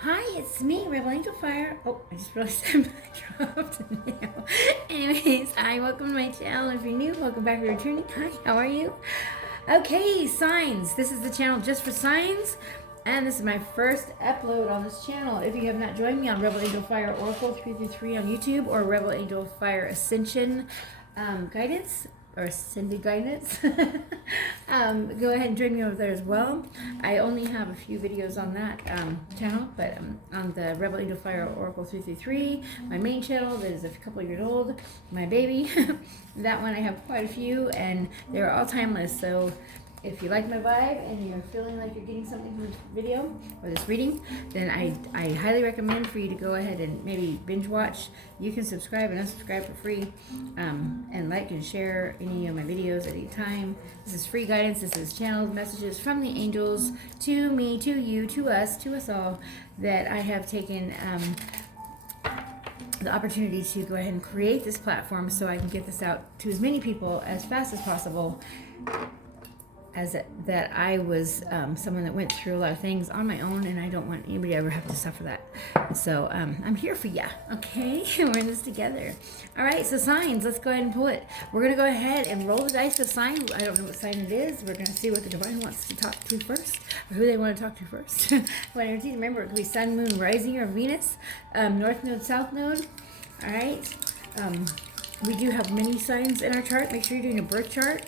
Hi, it's me, Rebel Angel Fire. Oh, I just realized I dropped a nail. Anyways, hi, welcome to my channel. If you're new, welcome back or returning. Hi, how are you? Okay, signs. This is the channel just for signs. And this is my first upload on this channel. If you have not joined me on Rebel Angel Fire Oracle 333 on YouTube or Rebel Angel Fire Ascension Guidance, or Ascended Guidance, go ahead and join me over there as well. I only have a few videos on that channel, but on the Rebel Angel Fire Oracle 333, my main channel that is a couple years old, my baby, that one I have quite a few, and they're all timeless. So if you like my vibe and you're feeling like you're getting something from this video or this reading, then I highly recommend for you to go ahead and maybe binge watch. You can subscribe and unsubscribe for free, and like and share any of my videos at any time. This is free guidance. This is channeled messages from the angels to me, to you, to us all, that I have taken the opportunity to go ahead and create this platform so I can get this out to as many people as fast as possible, as that I was someone that went through a lot of things on my own, and I don't want anybody to ever have to suffer that. So I'm here for ya, okay? We're in this together. All right, so signs, let's go ahead and pull it. We're going to go ahead and roll the dice of sign. I don't know what sign it is. We're going to see what the divine wants to talk to first, or who they want to talk to first. What energy? Remember, it could be sun, moon, rising, or Venus, north node, south node. All right. We do have many signs in our chart. Make sure you're doing a birth chart.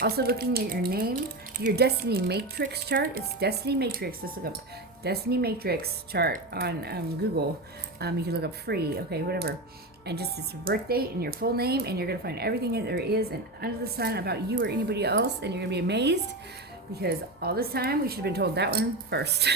Also looking at your name, your Destiny Matrix chart. It's Destiny Matrix. Let's look up Destiny Matrix chart on Google. You can look up free, okay, whatever. And just it's your birth date and your full name, and you're going to find everything that there is and under the sun about you or anybody else, and you're going to be amazed, because all this time we should have been told that one first.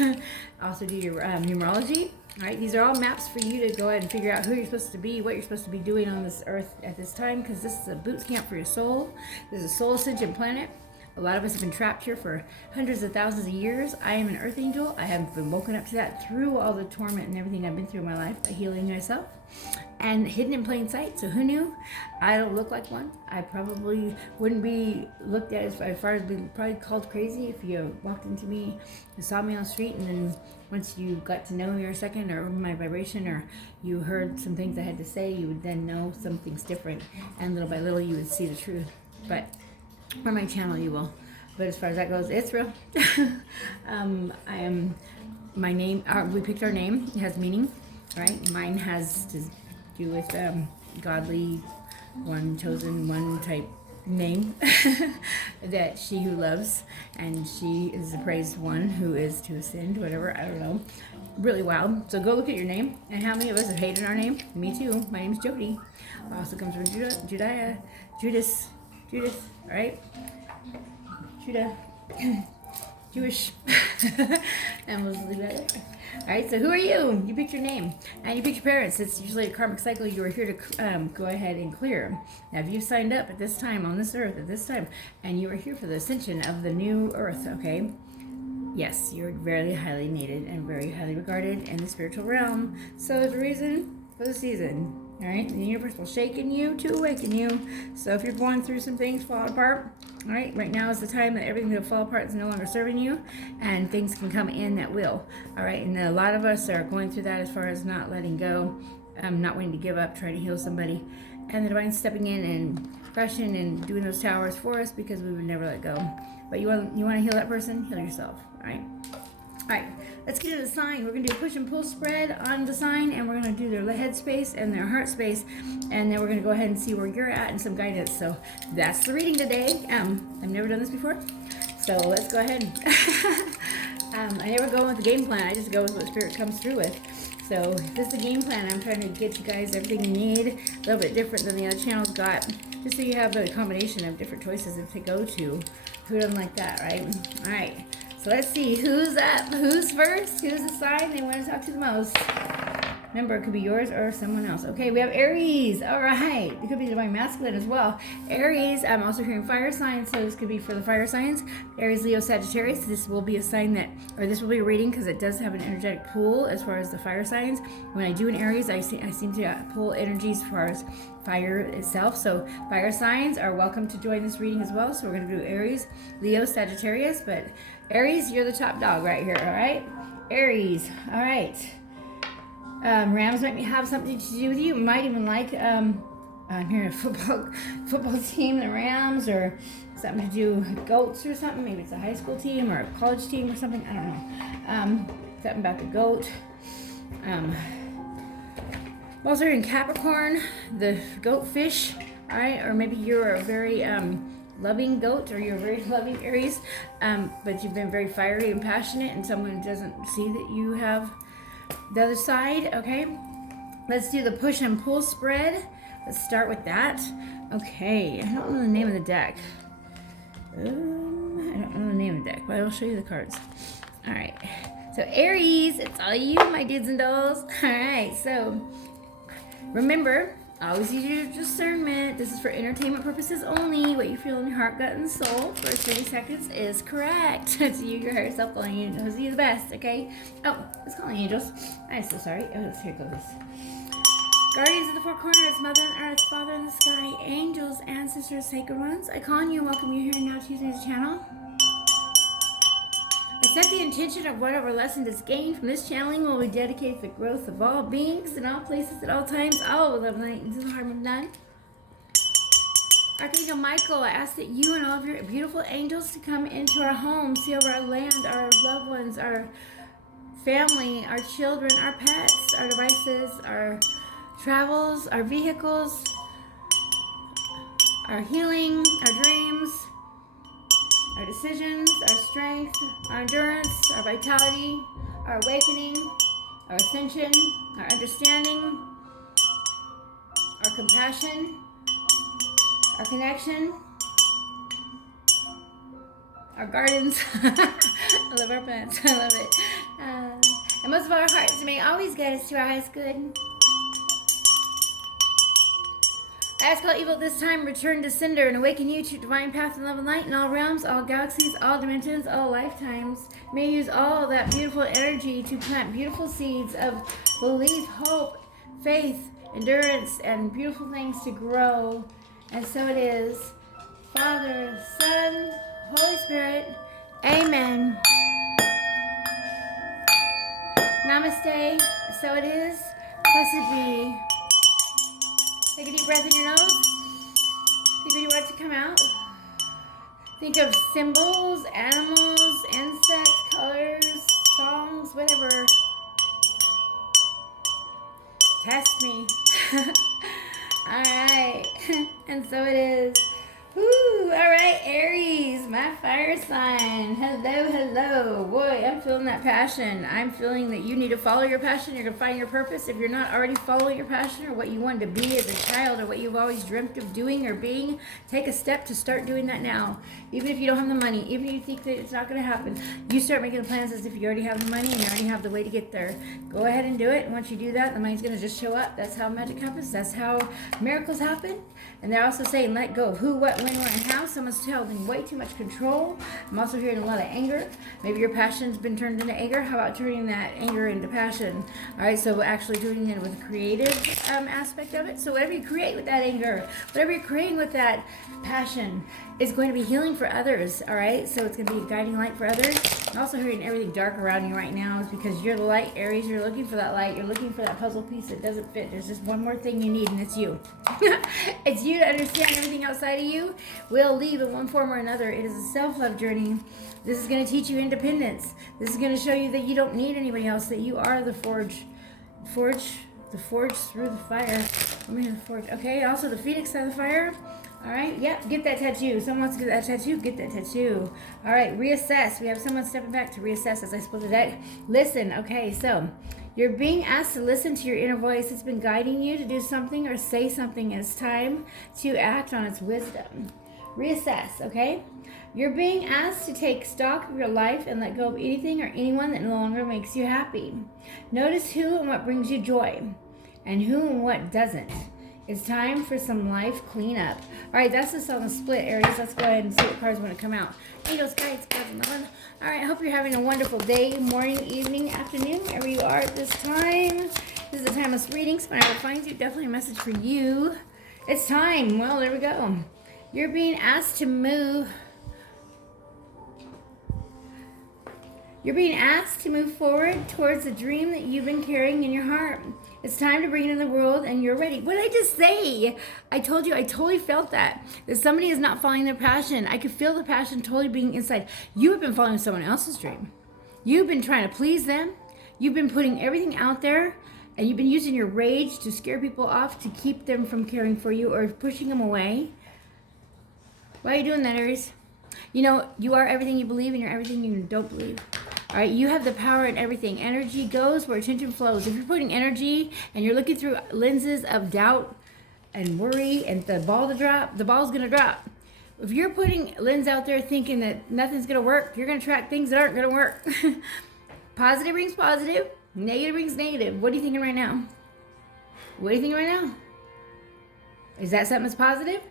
Also do your numerology. All right, these are all maps for you to go ahead and figure out who you're supposed to be, what you're supposed to be doing on this earth at this time, because this is a boot camp for your soul. This is a soul ascension planet. A lot of us have been trapped here for hundreds of thousands of years. I am an earth angel. I have been woken up to that through all the torment and everything I've been through in my life by healing myself, and hidden in plain sight. So who knew? I don't look like one. I probably wouldn't be looked at as far as being probably called crazy if you walked into me and saw me on the street, and then once you got to know me or a second, or my vibration, or you heard some things I had to say, you would then know something's different, and little by little you would see the truth. But on my channel you will. But as far as that goes, it's real. I am, my name, we picked our name. It has meaning, right? Mine has to do with godly, one chosen, one type name. That she who loves, and she is the praised one who is to ascend, whatever, I don't know. Really wild. So go look at your name. And how many of us have hated our name? Me too. My name's Jody. Also comes from Judas, all right? Judah, Jewish. And we'll leave that there. All right, so who are you? You picked your name, and you picked your parents. It's usually a karmic cycle you are here to go ahead and clear. Now, if you signed up at this time on this earth at this time, and you are here for the ascension of the new earth, okay? Yes, you're very highly needed and very highly regarded in the spiritual realm. So there's a reason for the season. All right, the universe will shake in you to awaken you. So if you're going through some things, fall apart, all right, right now is the time that everything that will fall apart is no longer serving you, and things can come in that will. All right, and a lot of us are going through that as far as not letting go, not wanting to give up, trying to heal somebody, and the divine stepping in and crushing and doing those towers for us, because we would never let go. But you want to heal that person, heal yourself. All right. All right, let's get into the sign. We're going to do a push and pull spread on the sign, and we're going to do their head space and their heart space, and then we're going to go ahead and see where you're at and some guidance. So that's the reading today. I've never done this before, so let's go ahead. I never go with the game plan. I just go with what Spirit comes through with. So this is the game plan. I'm trying to get you guys everything you need, a little bit different than the other channels got, just so you have a combination of different choices to go to. Who doesn't like that, right? All right. So let's see who's up, who's first, who's the sign they want to talk to the most. Remember, it could be yours or someone else. Okay, we have Aries. All right. It could be divine masculine as well. Aries, I'm also hearing fire signs, so this could be for the fire signs. Aries, Leo, Sagittarius. This will be a sign that, or this will be a reading because it does have an energetic pull as far as the fire signs. When I do an Aries, I seem to pull energies as far as fire itself. So fire signs are welcome to join this reading as well. So we're going to do Aries, Leo, Sagittarius. But Aries, you're the top dog right here, all right? Aries. All right. Rams might have something to do with you. Might even like I'm hearing a football team, the Rams, or something to do with goats or something. Maybe it's a high school team or a college team or something. I don't know. Something about the goat. Also in Capricorn, the goat fish. All right, or maybe you're a very loving goat, or you're a very loving Aries, but you've been very fiery and passionate, and someone doesn't see that you have the other side. Okay, let's do the push and pull spread. Let's start with that. Okay, I don't know the name of the deck. I don't know the name of the deck, but I'll show you the cards. All right, so Aries, it's all you, my dudes and dolls. All right, so remember, always use your discernment. This is for entertainment purposes only. What you feel in your heart, gut, and soul for 30 seconds is correct. It's you, your higher self, calling you, knows you the best, okay? Oh, it's calling angels. I'm so sorry. Oh, here goes. Guardians of the four corners, Mother and Earth, Father in the sky, angels, ancestors, sacred ones, I call on you and welcome you here now to using this channel. I set the intention of whatever lesson is gained from this channeling will be dedicated to the growth of all beings in all places at all times, all with love and light, and to the harm of none. Archangel Michael, I ask that you and all of your beautiful angels to come into our homes, see over our land, our loved ones, our family, our children, our pets, our devices, our travels, our vehicles, our healing, our dreams, our decisions, our strength, our endurance, our vitality, our awakening, our ascension, our understanding, our compassion, our connection, our gardens. I love our plants. I love it. And most of all, our hearts may always guide us to our highest good. I ask all evil this time, return to cinder and awaken you to divine path and love and light in all realms, all galaxies, all dimensions, all lifetimes. May you use all that beautiful energy to plant beautiful seeds of belief, hope, faith, endurance, and beautiful things to grow. And so it is. Father, Son, Holy Spirit. Amen. Namaste. So it is. Blessed be. Take a deep breath in your nose. Think when you want it to come out. Think of symbols, animals, insects, colors, songs, whatever. Test me. All right. And so it is. Woo! All right, Aries, my fire sign. Hello, hello. Boy, I'm feeling that passion. I'm feeling that you need to follow your passion. You're going to find your purpose. If you're not already following your passion or what you wanted to be as a child or what you've always dreamt of doing or being, take a step to start doing that now. Even if you don't have the money, even if you think that it's not going to happen, you start making plans as if you already have the money and you already have the way to get there. Go ahead and do it. And once you do that, the money's going to just show up. That's how magic happens. That's how miracles happen. And they're also saying let go of who, what, when, where, and how. Someone's holding way too much control. I'm also hearing a lot of anger. Maybe your passion's been turned into anger. How about turning that anger into passion? All right, so actually doing it with a creative aspect of it. So whatever you create with that anger, whatever you're creating with that passion is going to be healing for others, all right? So it's going to be a guiding light for others. I'm also hearing everything dark around you right now is because you're the light, Aries. You're looking for that light. You're looking for that puzzle piece that doesn't fit. There's just one more thing you need, and it's you. It's you to understand everything outside of you will leave in one form or another. It is a self-love journey. This is going to teach you independence. This is going to show you that you don't need anybody else, that you are the forge through the fire. Let me hear the forge. Okay, also the phoenix out of the fire. All right, yep, get that tattoo. Someone wants to get that tattoo, get that tattoo. All right, reassess. We have someone stepping back to reassess as I split the deck. Listen, okay, so you're being asked to listen to your inner voice. It's been guiding you to do something or say something. It's time to act on its wisdom. Reassess, okay? You're being asked to take stock of your life and let go of anything or anyone that no longer makes you happy. Notice who and what brings you joy and who and what doesn't. It's time for some life cleanup. All right, that's just on the split, Aries. Let's go ahead and see what cards want to come out. Angels, guides, gods, and love. All right, I hope you're having a wonderful day, morning, evening, afternoon, wherever you are at this time. This is the timeless readings. Whenever it finds you, definitely a message for you. It's time. Well, there we go. You're being asked to move. You're being asked to move forward towards the dream that you've been carrying in your heart. It's time to bring it in the world, and you're ready. What did I just say? I told you, I totally felt that somebody is not following their passion. I could feel the passion totally being inside. You have been following someone else's dream. You've been trying to please them. You've been putting everything out there, and you've been using your rage to scare people off, to keep them from caring for you or pushing them away. Why are you doing that, Aries? You know, you are everything you believe, and you're everything you don't believe. All right, you have the power in everything. Energy goes where attention flows. If you're putting energy and you're looking through lenses of doubt and worry and the ball to drop, the ball's going to drop. If you're putting lens out there thinking that nothing's going to work, you're going to attract things that aren't going to work. Positive brings positive. Negative brings negative. What are you thinking right now? What are you thinking right now? Is that something that's positive?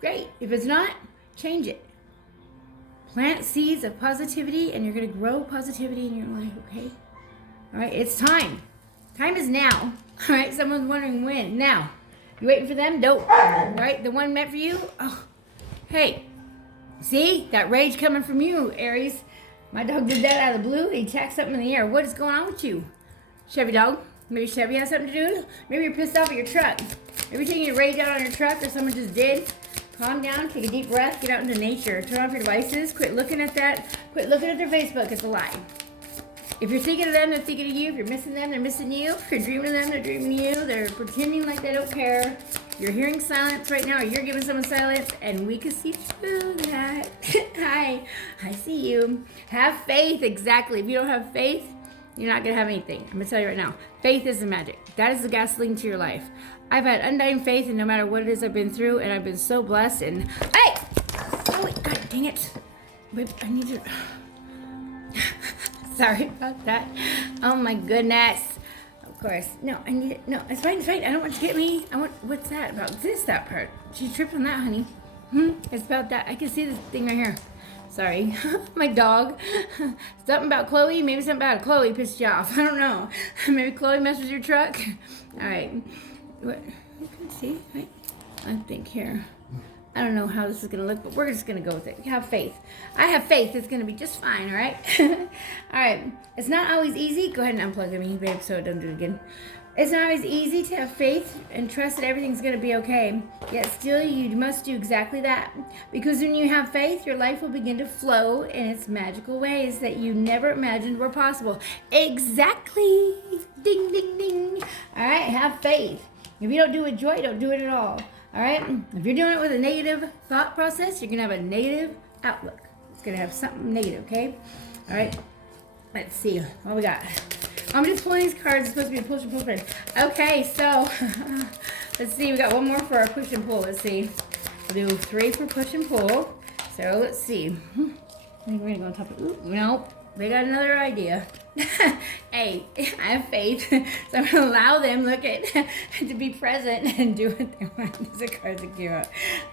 Great. If it's not, change it. Plant seeds of positivity, and you're going to grow positivity in your life, okay? All right, it's time. Time is now. All right, someone's wondering when. Now. You waiting for them? Nope. All right, the one meant for you? Oh, hey. See? That rage coming from you, Aries. My dog did that out of the blue. He attacked something in the air. What is going on with you? Chevy dog? Maybe Chevy has something to do? Maybe you're pissed off at your truck. Maybe you're taking your rage out on your truck, or someone just did. Calm down, take a deep breath, get out into nature. Turn off your devices, quit looking at that, quit looking at their Facebook, it's a lie. If you're thinking of them, they're thinking of you. If you're missing them, they're missing you. If you're dreaming of them, they're dreaming of you. They're pretending like they don't care. You're hearing silence right now, or you're giving someone silence, and we can see through that. Hi, I see you. Have faith, exactly. If you don't have faith, you're not going to have anything. I'm going to tell you right now, faith is the magic. That is the gasoline to your life. I've had undying faith, and no matter what it is I've been through, and I've been so blessed, and hey! Oh, wait, God dang it. Wait, I need to... Sorry about that. Oh, my goodness. Of course. No, I need it. No, it's fine, it's fine. I don't want you to get me. I want... What's that about? This, that part. She tripped on that, honey. It's about that. I can see this thing right here. Sorry. My dog. Something about Chloe. Maybe something about Chloe pissed you off. I don't know. Maybe Chloe messed with your truck. All right. What? You can see, right? I think here. I don't know how this is going to look, but we're just going to go with it. Have faith. I have faith it's going to be just fine, all right? All right. It's not always easy. Go ahead and unplug me, babe, so don't do it again. It's not always easy to have faith and trust that everything's going to be okay. Yet still, you must do exactly that. Because when you have faith, your life will begin to flow in its magical ways that you never imagined were possible. Exactly. Ding, ding, ding. All right, have faith. If you don't do it with joy, don't do it at all. All right? If you're doing it with a negative thought process, you're going to have a negative outlook. It's going to have something negative, okay? All right? Let's see what we got. I'm just pulling these cards. It's supposed to be a push and pull card. Okay, so let's see. We got one more for our push and pull. Let's see. We'll do 3 for push and pull. So let's see. I think we're going to go on top of... Ooh, nope. They got another idea. Hey, I have faith, so I'm going to allow them, to be present and do what they want. There's a card that came out.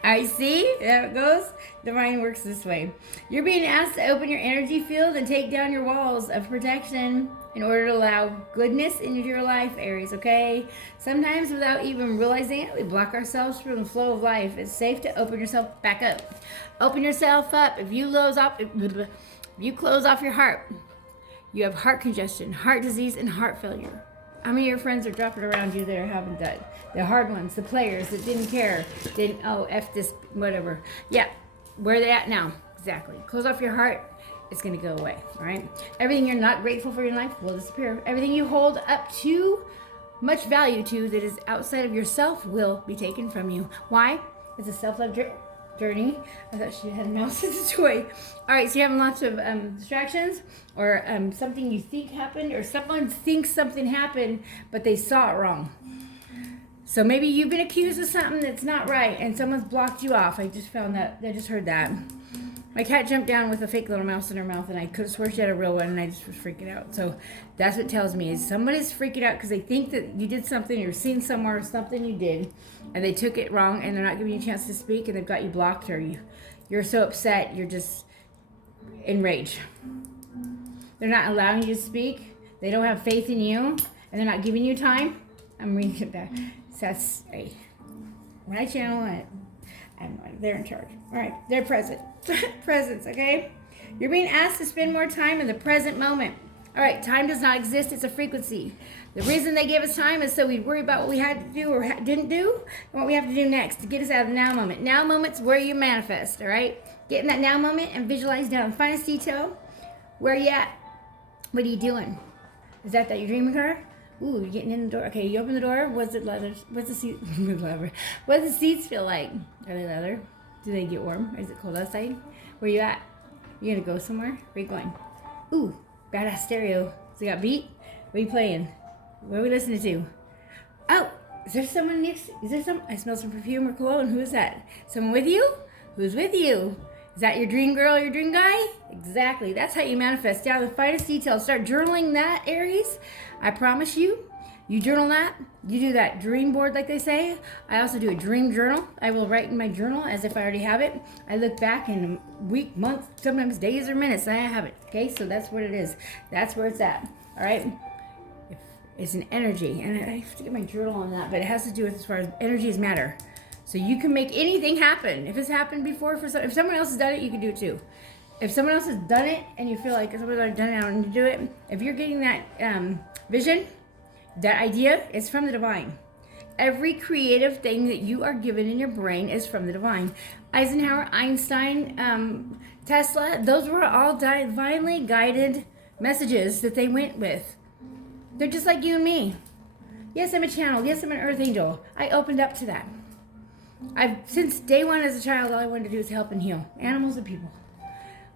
All right, see? There it goes. Divine works this way. You're being asked to open your energy field and take down your walls of protection in order to allow goodness into your life, Aries, okay? Sometimes without even realizing it, we block ourselves from the flow of life. It's safe to open yourself back up. Open yourself up. If you close off your heart, you have heart congestion, heart disease, and heart failure. How many of your friends are dropping around you that are having that? The hard ones, the players that didn't care, F this, whatever. Yeah, where are they at now? Exactly. Close off your heart, it's going to go away, all right? Everything you're not grateful for in life will disappear. Everything you hold up too much value to that is outside of yourself will be taken from you. Why? It's a self-love journey. I thought she had a mouse as a toy. All right, so you're having lots of distractions, or something you think happened, or someone thinks something happened, but they saw it wrong. So maybe you've been accused of something that's not right, and someone's blocked you off. I just found that. I just heard that. My cat jumped down with a fake little mouse in her mouth, and I could have sworn she had a real one, and I just was freaking out. So that's what it tells me, is somebody's freaking out because they think that you did something, you're seen somewhere, or something you did, and they took it wrong, and they're not giving you a chance to speak, and they've got you blocked, or you're so upset, you're just enraged. They're not allowing you to speak. They don't have faith in you, and they're not giving you time. I'm reading it back. So that's, hey, when I channel it, they're in charge. All right, they're present. Presence, okay? You're being asked to spend more time in the present moment. All right, time does not exist. It's a frequency. The reason they gave us time is so we'd worry about what we had to do or didn't do and what we have to do next to get us out of the now moment. Now moment's where you manifest, all right? Get in that now moment and visualize down the finest detail. Where you at? What are you doing? Is that your dream car? Ooh, you're getting in the door. Okay, you open the door. What's it leather? What's the seat? Leather. What does the seats feel like? Are they leather? Do they get warm? Is it cold outside? Where you at? You gonna go somewhere? Where you going? Ooh, badass stereo. So you got beat? What are you playing? What are we listening to? Oh, is there someone next? Is there some? I smell some perfume or cologne. Who is that? Someone with you? Who's with you? Is that your dream girl, your dream guy? Exactly. That's how you manifest down the finest details. Start journaling that, Aries. I promise you. You journal that. You do that dream board like they say. I also do a dream journal. I will write in my journal as if I already have it. I look back in a week, month, sometimes days or minutes, and I have it. Okay, so that's what it is. That's where it's at. All right? It's an energy. And I have to get my journal on that, but it has to do with as far as energy is matter. So you can make anything happen. If it's happened before, if someone else has done it, you can do it too. If someone else has done it and you feel like someone's already done it and you do it, if you're getting that vision, that idea is from the divine. Every creative thing that you are given in your brain is from the divine. Eisenhower, Einstein, Tesla, those were all divinely guided messages that they went with. They're just like you and me. Yes, I'm a channel. Yes, I'm an earth angel. I opened up to that. Since day one as a child, all I wanted to do was help and heal animals and people.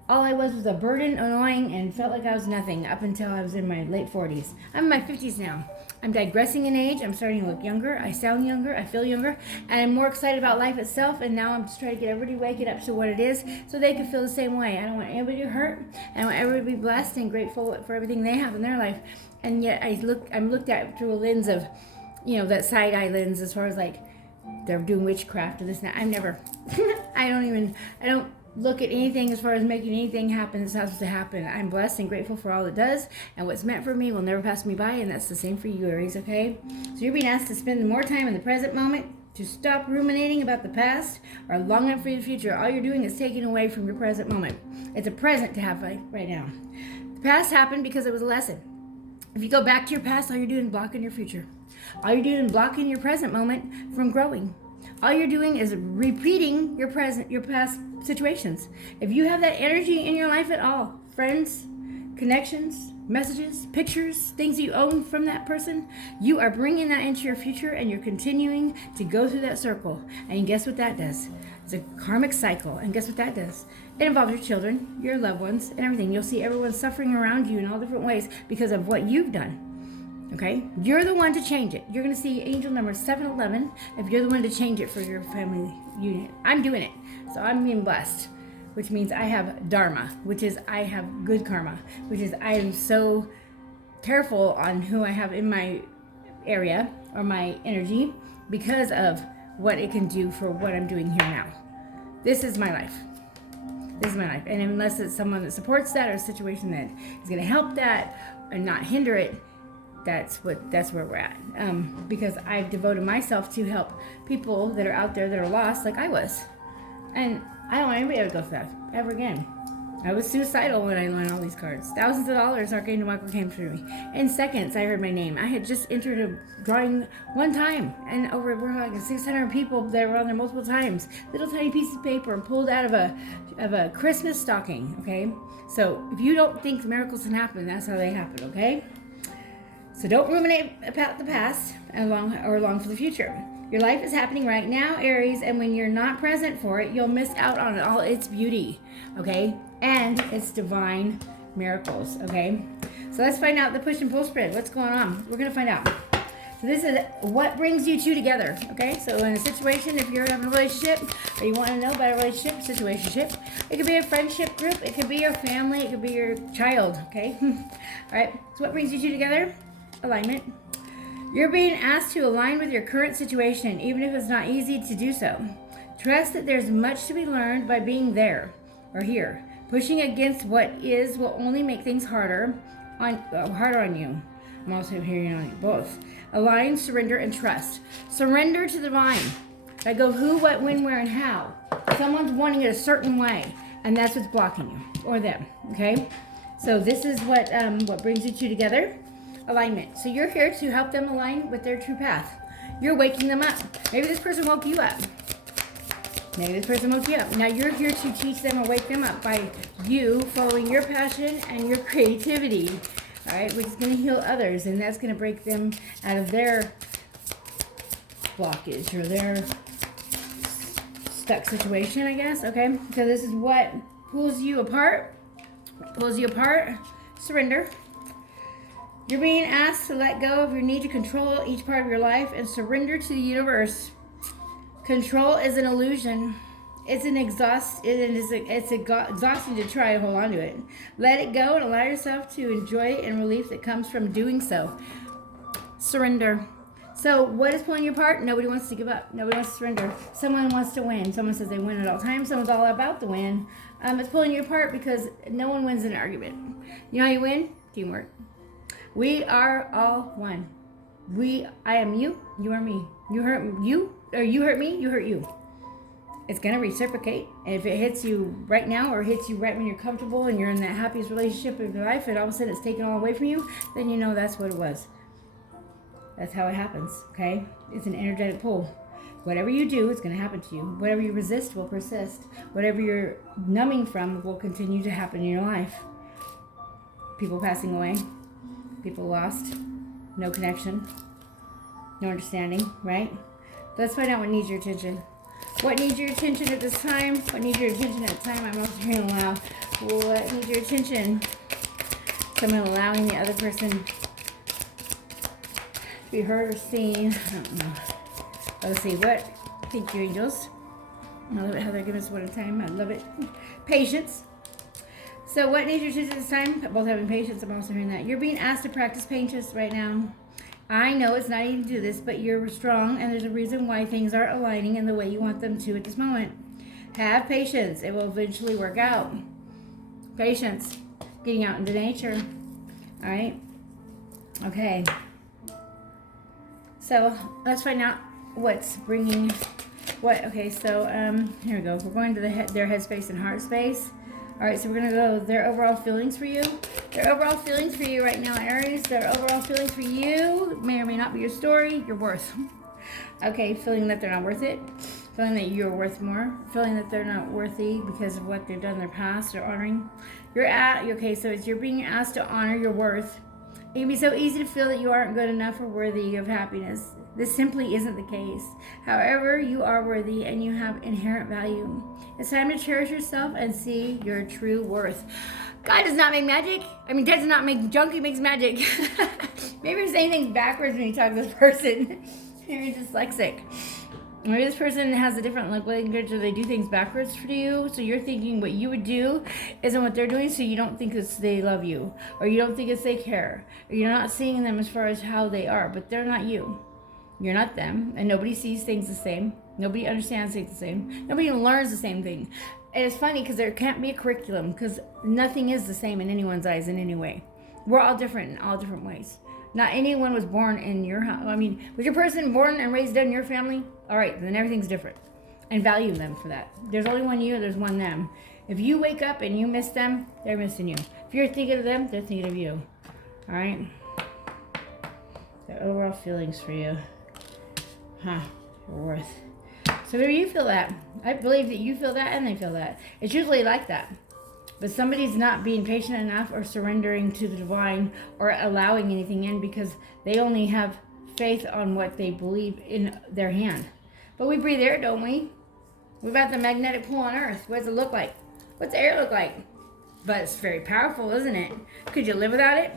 All I was a burden, annoying, and felt like I was nothing up until I was in my late 40s. I'm in my 50s now. I'm digressing in age. I'm starting to look younger. I sound younger. I feel younger. And I'm more excited about life itself. And now I'm just trying to get everybody waking up to what it is so they can feel the same way. I don't want anybody to hurt. I want everybody to be blessed and grateful for everything they have in their life. And yet I'm looked at through a lens of, that side eye lens as far as like they're doing witchcraft or this and that. I'm never, I don't look at anything as far as making anything happen that's not supposed to happen. I'm blessed and grateful for all it does, and what's meant for me will never pass me by, and that's the same for you, Aries, okay? So you're being asked to spend more time in the present moment, to stop ruminating about the past or longing for the future. All you're doing is taking away from your present moment. It's a present to have right now. The past happened because it was a lesson. If you go back to your past, all you're doing is blocking your future. All you're doing is blocking your present moment from growing. All you're doing is repeating your past situations. If you have that energy in your life at all, friends, connections, messages, pictures, things you own from that person, you are bringing that into your future and you're continuing to go through that circle. And guess what that does? It's a karmic cycle. And guess what that does? It involves your children, your loved ones, and everything. You'll see everyone suffering around you in all different ways because of what you've done. Okay? You're the one to change it. You're going to see angel number 711 if you're the one to change it for your family union. I'm doing it. So I'm being blessed, which means I have dharma, which is I have good karma, which is I am so careful on who I have in my area or my energy because of what it can do for what I'm doing here now. This is my life. This is my life. And unless it's someone that supports that or a situation that is going to help that and not hinder it, that's where we're at. Because I've devoted myself to help people that are out there that are lost like I was. And I don't want anybody to go through that ever again. I was suicidal when I learned all these cards. Thousands of dollars Archangel Michael came through me. In seconds, I heard my name. I had just entered a drawing one time, and over like 600 people that were on there multiple times. Little tiny piece of paper pulled out of a Christmas stocking. Okay, so if you don't think miracles can happen, that's how they happen. Okay, so don't ruminate about the past and long for the future. Your life is happening right now, Aries, and when you're not present for it, you'll miss out on all its beauty, okay? And its divine miracles, okay? So let's find out the push and pull spread. What's going on? We're going to find out. So this is what brings you two together, okay? So in a situation, if you're having a relationship or you want to know about a relationship, situationship, it could be a friendship group, it could be your family, it could be your child, okay? All right, so what brings you two together? Alignment. You're being asked to align with your current situation, even if it's not easy to do so. Trust that there's much to be learned by being there or here. Pushing against what is will only make things harder on you. I'm also hearing on you both. Align, surrender, and trust. Surrender to the divine. I go who, what, when, where, and how. Someone's wanting it a certain way. And that's what's blocking you or them, okay? So this is what brings you two together, alignment. So you're here to help them align with their true path. You're waking them up. Maybe this person woke you up. Maybe this person woke you up. Now you're here to teach them or wake them up by you following your passion and your creativity, all right, which is going to heal others, and that's going to break them out of their blockage or their stuck situation, I guess, okay? So this is what pulls you apart. Surrender. You're being asked to let go of your need to control each part of your life and surrender to the universe. Control is an illusion. It's exhausting to try to hold on to it. Let it go and allow yourself to enjoy and relief that comes from doing so. Surrender. So what is pulling you apart? Nobody wants to give up. Nobody wants to surrender. Someone wants to win. Someone says they win at all times. Someone's all about the win. It's pulling you apart because no one wins in an argument. You know how you win? Teamwork. We are all one. I am you. You are me. You hurt you, or you hurt me. You hurt you. It's gonna reciprocate. And if it hits you right now, or hits you right when you're comfortable and you're in that happiest relationship of your life, and all of a sudden it's taken all away from you, then you know that's what it was. That's how it happens, okay? It's an energetic pull. Whatever you do, it's going to happen to you. Whatever you resist will persist. Whatever you're numbing from will continue to happen in your life. People passing away. People lost. No connection. No understanding, right? Let's find out what needs your attention. What needs your attention at this time? What needs your attention at the time? I'm also hearing aloud. What needs your attention? Someone allowing the other person be heard or seen. I don't know. Let's see. What? Thank you, angels. I love it how they're giving us one at a time. I love it. Patience. So what needs your attention this time? Both having patience. I'm also hearing that. You're being asked to practice patience right now. I know it's not easy to do this, but you're strong, and there's a reason why things are aligning in the way you want them to at this moment. Have patience. It will eventually work out. Patience. Getting out into nature. All right? Okay. So let's find out what's bringing what. Okay, so here we go. We're going to their headspace and heart space. All right, so we're going to go their overall feelings for you. Their overall feelings for you right now, Aries. Their overall feelings for you may or may not be your story, your worth. Okay, feeling that they're not worth it. Feeling that you're worth more. Feeling that they're not worthy because of what they've done in their past or honoring. Okay, so you're being asked to honor your worth. It can be so easy to feel that you aren't good enough or worthy of happiness. This simply isn't the case. However, you are worthy and you have inherent value. It's time to cherish yourself and see your true worth. God does not make magic. God does not make junk, he makes magic. Maybe you're saying things backwards when you talk to this person. You're dyslexic. Maybe this person has a different language or they do things backwards for you. So you're thinking what you would do isn't what they're doing, so you don't think it's they love you. Or you don't think it's they care. Or you're not seeing them as far as how they are. But they're not you. You're not them. And nobody sees things the same. Nobody understands things the same. Nobody learns the same thing. And it's funny because there can't be a curriculum because nothing is the same in anyone's eyes in any way. We're all different in all different ways. Not anyone was born in your house. Was your person born and raised in your family? All right, then everything's different. And value them for that. There's only one you, there's one them. If you wake up and you miss them, they're missing you. If you're thinking of them, they're thinking of you. All right? Their overall feelings for you. Your worth. So maybe you feel that. I believe that you feel that and they feel that. It's usually like that. But somebody's not being patient enough or surrendering to the divine or allowing anything in because they only have faith on what they believe in their hand. But we breathe air, don't we? We've got the magnetic pull on Earth. What does it look like? What's air look like? But it's very powerful, isn't it? Could you live without it?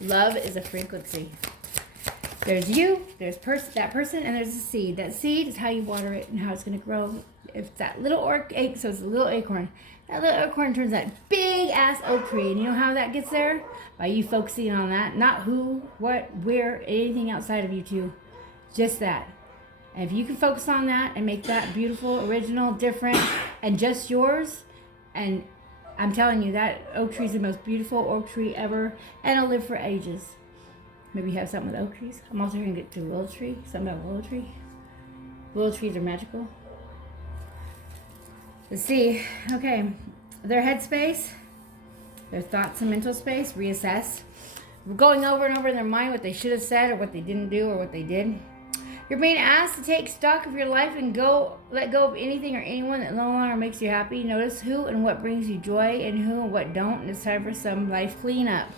Love is a frequency. There's you, there's that person, and there's a seed. That seed is how you water it and how it's going to grow. If that little so it's a little acorn. That little acorn turns that big ass oak tree. And you know how that gets there? By you focusing on that. Not who, what, where, anything outside of you two. Just that. And if you can focus on that and make that beautiful, original, different, and just yours, and I'm telling you, that oak tree is the most beautiful oak tree ever, and it'll live for ages. Maybe you have something with oak trees. I'm also going to get to willow tree. Something about willow tree. Willow trees are magical. Let's see. Okay. Their headspace, their thoughts and mental space, reassess. Going over and over in their mind what they should have said or what they didn't do or what they did. You're being asked to take stock of your life and let go of anything or anyone that no longer makes you happy. Notice who and what brings you joy and who and what don't. And it's time for some life cleanup.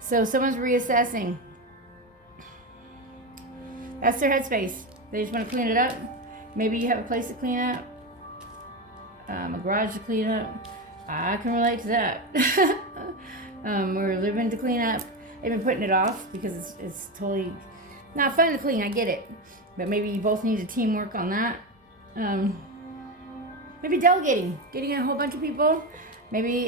So someone's reassessing. That's their headspace. They just want to clean it up. Maybe you have a place to clean up, a garage to clean up. I can relate to that. We're living to clean up. I've been putting it off because it's totally not fun to clean. I get it. But maybe you both need to teamwork on that. Maybe delegating. Getting a whole bunch of people. Maybe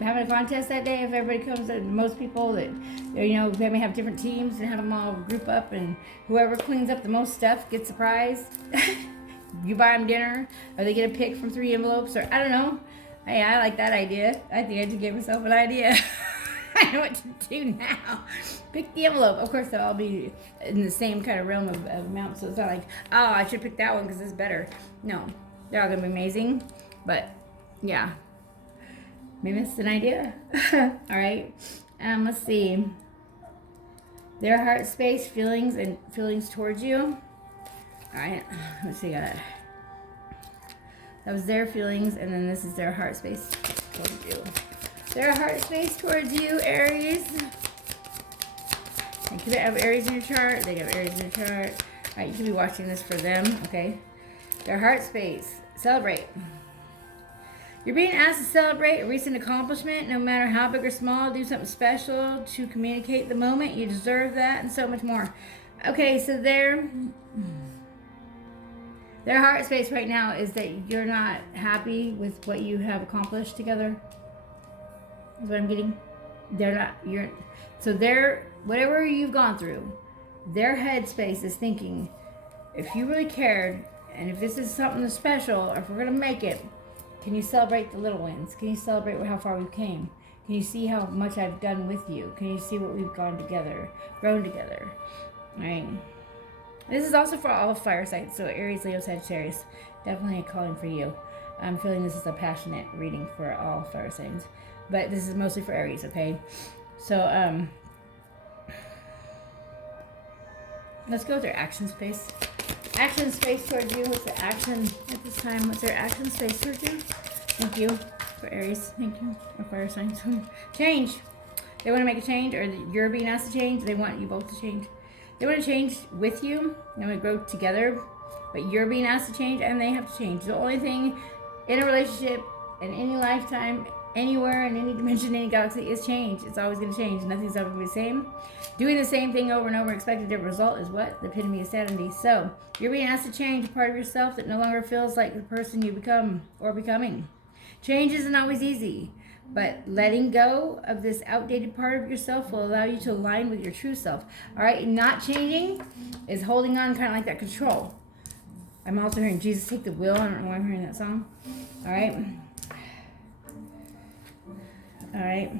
having a contest that day if everybody comes, most people that, you know, they may have different teams and have them all group up, and whoever cleans up the most stuff gets a prize. You buy them dinner, or they get a pick from 3 envelopes, or I don't know. Hey, I like that idea. I think I just gave myself an idea. I know what to do now. Pick the envelope. Of course, they'll all be in the same kind of realm of amount, so it's not like, oh, I should pick that one because it's better. No, they're all going to be amazing, but yeah. Maybe it's an idea. All right. Let's see. Their heart space, feelings, and feelings towards you. All right. Let's see. That was their feelings, and then this is their heart space towards you. Their heart space towards you, Aries. You could have Aries in your chart. They have Aries in your chart. All right. You could be watching this for them. Okay. Their heart space. Celebrate. You're being asked to celebrate a recent accomplishment, no matter how big or small. Do something special to communicate the moment. You deserve that, and so much more. Okay, so their heart space right now is that you're not happy with what you have accomplished together. Is what I'm getting. Whatever you've gone through, their head space is thinking, if you really cared, and if this is something special, or if we're gonna make it, can you celebrate the little wins? Can you celebrate how far we came? Can you see how much I've done with you? Can you see what we've gone together, grown together? Right. This is also for all of fire signs. So Aries, Leo, Sagittarius, definitely a calling for you. I'm feeling this is a passionate reading for all fire signs, but this is mostly for Aries. Okay. So let's go with their action space. Action space towards you. What's the action at this time? What's their action space towards you? Thank you for Aries. Thank you for fire signs. Change. They want to make a change, or you're being asked to change. They want you both to change. They want to change with you. They want to grow together, but you're being asked to change, and they have to change. The only thing in a relationship, in any lifetime, anywhere, in any dimension, any galaxy, is change. It's always going to change. Nothing's ever going to be the same. Doing the same thing over and over, expecting a different result, is what? The epitome of sanity. So, you're being asked to change a part of yourself that no longer feels like the person you become or becoming. Change isn't always easy, but letting go of this outdated part of yourself will allow you to align with your true self. All right, not changing is holding on, kind of like that control. I'm also hearing Jesus Take the Wheel. I don't know why I'm hearing that song. All right. All right.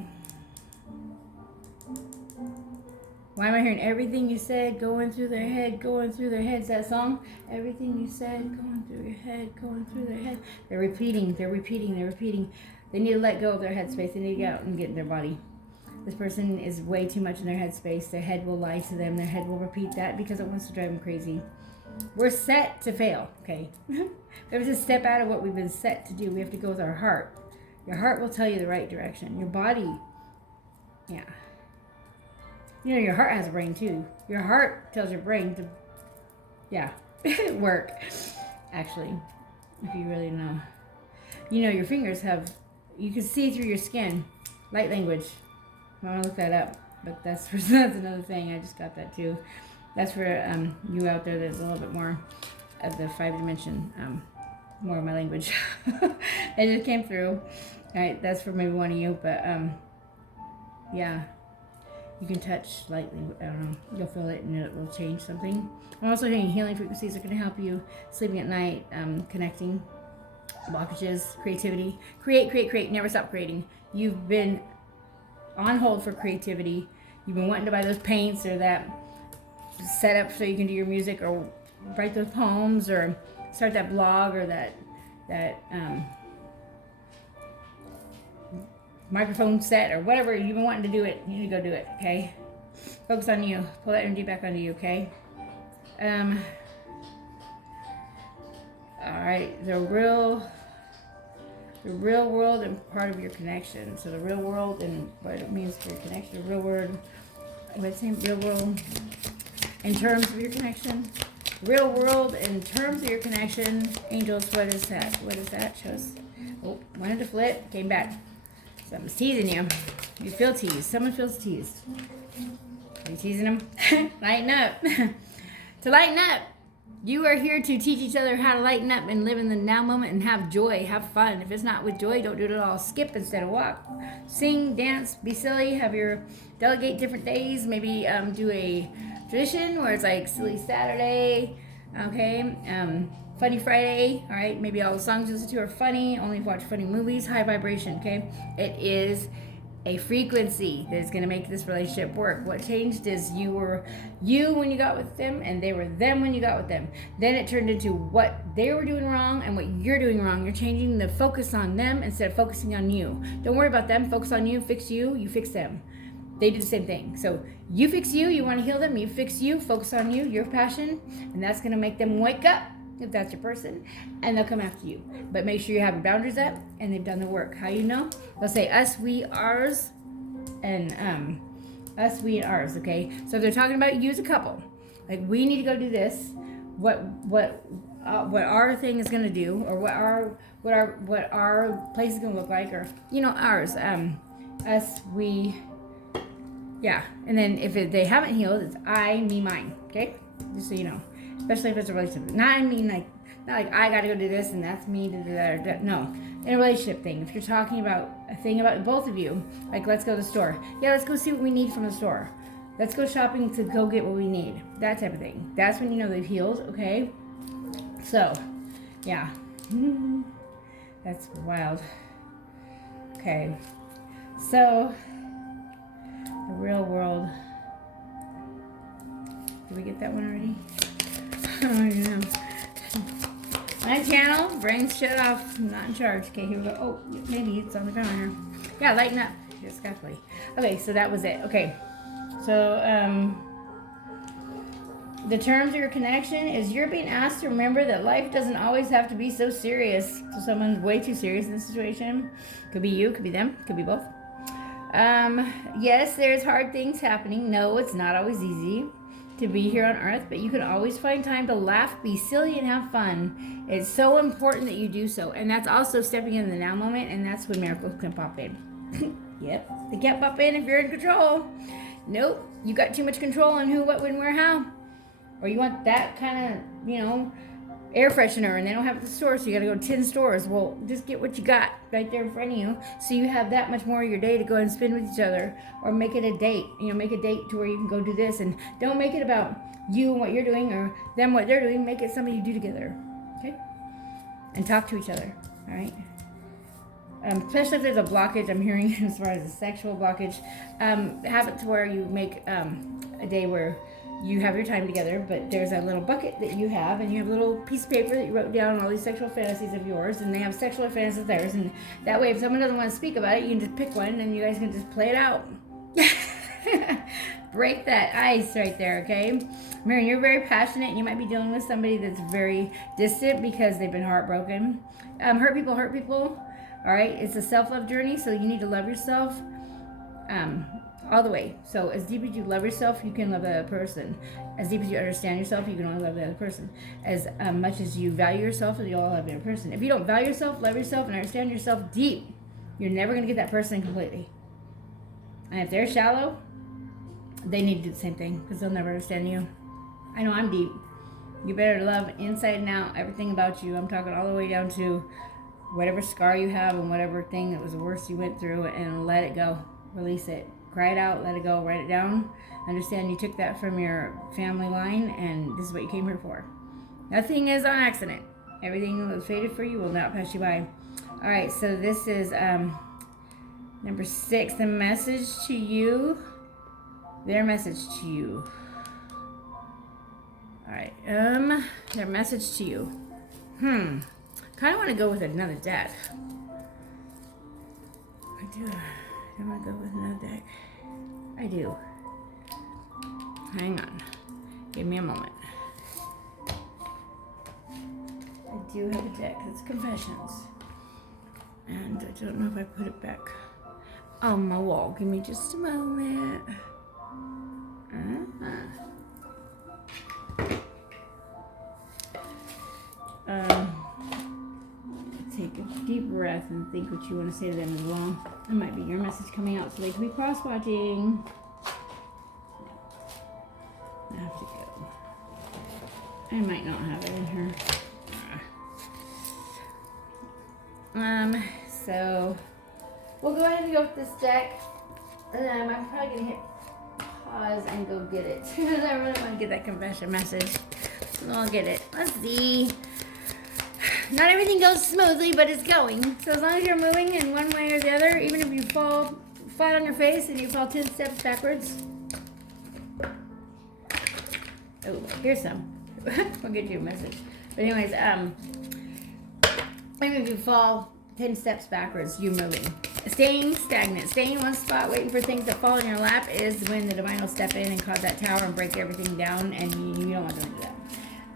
Why am I hearing everything you said going through their head, going through their heads? That song, everything you said going through your head, going through their head. They're repeating. They need to let go of their headspace. They need to get out and get in their body. This person is way too much in their headspace. Their head will lie to them. Their head will repeat that because it wants to drive them crazy. We're set to fail, okay? We have to step out of what we've been set to do. We have to go with our heart. Your heart will tell you the right direction. Your body, yeah. You know, your heart has a brain too. Your heart tells your brain to, yeah, work. Actually, if you really know. You know, your fingers have, you can see through your skin. Light language. I want to look that up. But that's another thing. I just got that too. That's for you out there that's a little bit more of the 5 dimension, more of my language. It just came through. All right, that's for maybe one of you, but yeah. You can touch lightly, I don't know, you'll feel it and it will change something. I'm also hearing healing frequencies are going to help you sleeping at night, connecting, blockages, creativity. Create, never stop creating. You've been on hold for creativity. You've been wanting to buy those paints or that setup so you can do your music or write those poems or start that blog or that that microphone set or whatever you've been wanting to do it. You need to go do it, okay? Focus on you. Pull that energy back onto you, okay? All right, the real world and part of your connection. So the real world and what it means for your connection. The real world, what's the real world in terms of your connection? Real world in terms of your connection. Angels, what is that? What is that? Show us. Oh, wanted to flip, came back. Someone's teasing you. You feel teased. Someone feels teased. Are you teasing them? Lighten up. To lighten up. You are here to teach each other how to lighten up and live in the now moment and have joy, have fun. If it's not with joy, don't do it at all. Skip instead of walk. Sing, dance, be silly. Have your delegate different days. Maybe do a tradition where it's like silly Saturday, okay? Funny Friday, all right? Maybe all the songs you listen to are funny. Only watch funny movies. High vibration, okay? It is a frequency that is going to make this relationship work. What changed is you were you when you got with them, and they were them when you got with them. Then it turned into what they were doing wrong and what you're doing wrong. You're changing the focus on them instead of focusing on you. Don't worry about them. Focus on you. Fix you. You fix them. They do the same thing. So you fix you. You want to heal them. You fix you. Focus on you, your passion, and that's going to make them wake up, if that's your person, and they'll come after you. But make sure you have your boundaries up and they've done the work. How you know? They'll say us, we, ours, and us, we, and ours, okay? So if they're talking about you as a couple, like we need to go do this, what our thing is gonna do, or what our place is gonna look like, or ours, us, we, yeah. And then if they haven't healed, it's I, me, mine, okay? Just so you know. Especially if it's a relationship. Not like I gotta go do this and that's me to do that or that. No, in a relationship thing. If you're talking about a thing about both of you, like let's go to the store. Yeah, let's go see what we need from the store. Let's go shopping to go get what we need. That type of thing. That's when you know they've healed, okay? So, yeah. That's wild. Okay. So, the real world. Did we get that one already? Oh, yeah. My channel, brains shut off. I'm not in charge. Okay, here we go. Oh, maybe it's on the ground here. Yeah, lighten up. Just carefully. Okay, so that was it. Okay, so the terms of your connection is you're being asked to remember that life doesn't always have to be so serious. So someone's way too serious in this situation. Could be you, could be them, could be both. Yes, there's hard things happening. No, it's not always easy to be here on earth, but you can always find time to laugh, be silly, and have fun. It's so important that you do so. And that's also stepping in the now moment, and that's when miracles can pop in. Yep, they can't pop in if you're in control. Nope, you got too much control on who, what, when, where, how. Or you want that kind of, air freshener, and they don't have it at the store, so you gotta go to 10 stores. Well, just get what you got right there in front of you, so you have that much more of your day to go and spend with each other, or make it a date. Make a date to where you can go do this, and don't make it about you and what you're doing, or them what they're doing. Make it something you do together, okay? And talk to each other, all right? Especially if there's a blockage, I'm hearing as far as a sexual blockage, have it to where you make a day where you have your time together, but there's a little bucket that you have, and you have a little piece of paper that you wrote down all these sexual fantasies of yours, and they have sexual fantasies of theirs, and that way if someone doesn't want to speak about it, you can just pick one, and you guys can just play it out. Break that ice right there, okay? Marion, you're very passionate, and you might be dealing with somebody that's very distant because they've been heartbroken. Hurt people, all right? It's a self-love journey, so you need to love yourself. All the way. So as deep as you love yourself, you can love the other person. As deep as you understand yourself, you can only love the other person. As much as you value yourself, you'll love the other person. If you don't value yourself, love yourself, and understand yourself deep, you're never going to get that person completely. And if they're shallow, they need to do the same thing, because they'll never understand you. I know I'm deep. You better love inside and out everything about you. I'm talking all the way down to whatever scar you have and whatever thing that was the worst you went through, and let it go. Release it. Cry it out, let it go, write it down. Understand you took that from your family line, and this is what you came here for. Nothing is on accident. Everything that was fated for you will not pass you by. All right, so this is number 6, the message to you. Their message to you. All right, their message to you. Kind of want to go with another deck. I do. I want to go with another deck. I do. Hang on. Give me a moment. I do have a deck. It's Confessions. And I don't know if I put it back on my wall. Give me just a moment. Take a deep breath and think what you want to say to them as well. It might be your message coming out so they can be cross-watching. I have to go. I might not have it in here. So we'll go ahead and go with this deck. I'm probably gonna hit pause and go get it because I really want to get that confession message. So I'll get it. Let's see. Not everything goes smoothly, but it's going. So as long as you're moving in one way or the other, even if you fall flat on your face and you fall 10 steps backwards. Oh, here's some. I'll get you a message. But anyways, even if you fall 10 steps backwards, you're moving. Staying stagnant, staying in one spot, waiting for things to fall in your lap is when the divine will step in and cause that tower and break everything down, and you don't want them to do that.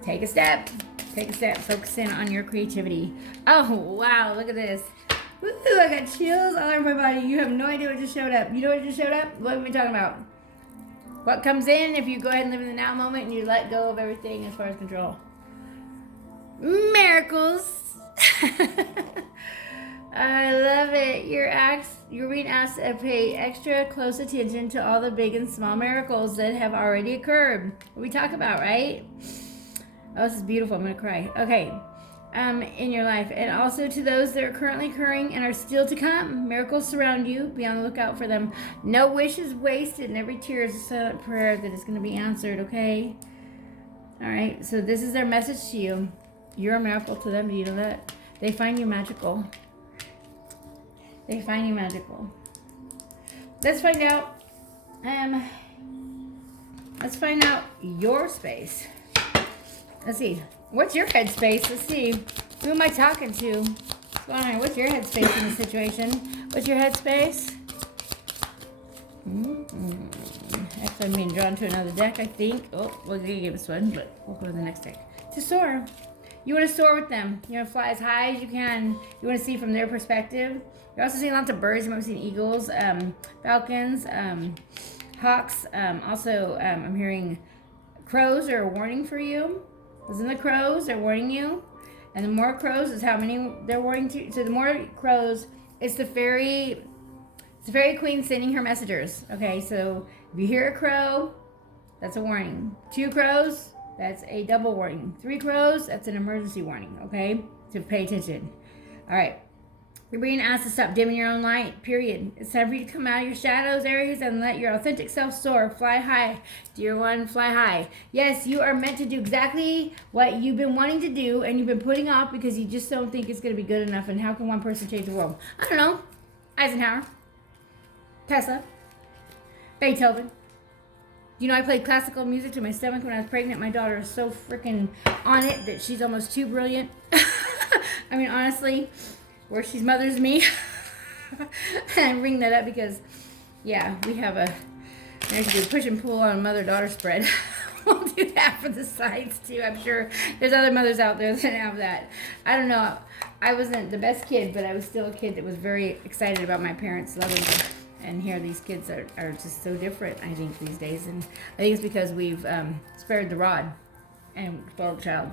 Take a step. Take a step. Focus in on your creativity. Oh, wow. Look at this. Woo, I got chills all over my body. You have no idea what just showed up. You know what just showed up? What are we talking about? What comes in if you go ahead and live in the now moment and you let go of everything as far as control? Miracles. I love it. You're being asked to pay extra close attention to all the big and small miracles that have already occurred. What we talk about, right? Oh, this is beautiful. I'm going to cry. Okay. In your life. And also to those that are currently occurring and are still to come. Miracles surround you. Be on the lookout for them. No wish is wasted, and every tear is a silent prayer that is going to be answered, okay? All right. So this is their message to you. You're a miracle to them. Do you know that? They find you magical. They find you magical. Let's find out. Let's find out your space. Let's see. What's your headspace? Let's see. Who am I talking to? What's going on? What's your headspace in this situation? What's your headspace? Actually, I'm being drawn to another deck, I think. Oh, we'll give this one, but we'll go to the next deck. To soar. You want to soar with them. You want to fly as high as you can. You want to see from their perspective. You're also seeing lots of birds. You might be seeing eagles, falcons, hawks. Also, I'm hearing crows are a warning for you. Listen to the crows. They're warning you. And the more crows is how many they're warning to. So the more crows, it's the fairy queen sending her messengers. Okay, so if you hear a crow, that's a warning. 2 crows, that's a double warning. 3 crows, that's an emergency warning, okay? So pay attention. All right. You're being asked to stop dimming your own light, period. It's time for you to come out of your shadows, Aries, and let your authentic self soar. Fly high. Dear one, fly high. Yes, you are meant to do exactly what you've been wanting to do and you've been putting off because you just don't think it's going to be good enough. And how can one person change the world? I don't know. Eisenhower. Tesla. Beethoven. You know, I played classical music to my stomach when I was pregnant. My daughter is so freaking on it that she's almost too brilliant. I mean, honestly, where she mothers me. And I bring that up because, yeah, we have there's a push and pull on a mother-daughter spread. We'll do that for the sides, too. I'm sure there's other mothers out there that have that. I don't know. I wasn't the best kid, but I was still a kid that was very excited about my parents loving me. And here these kids are just so different, I think, these days. And I think it's because we've spared the rod and spoiled the child.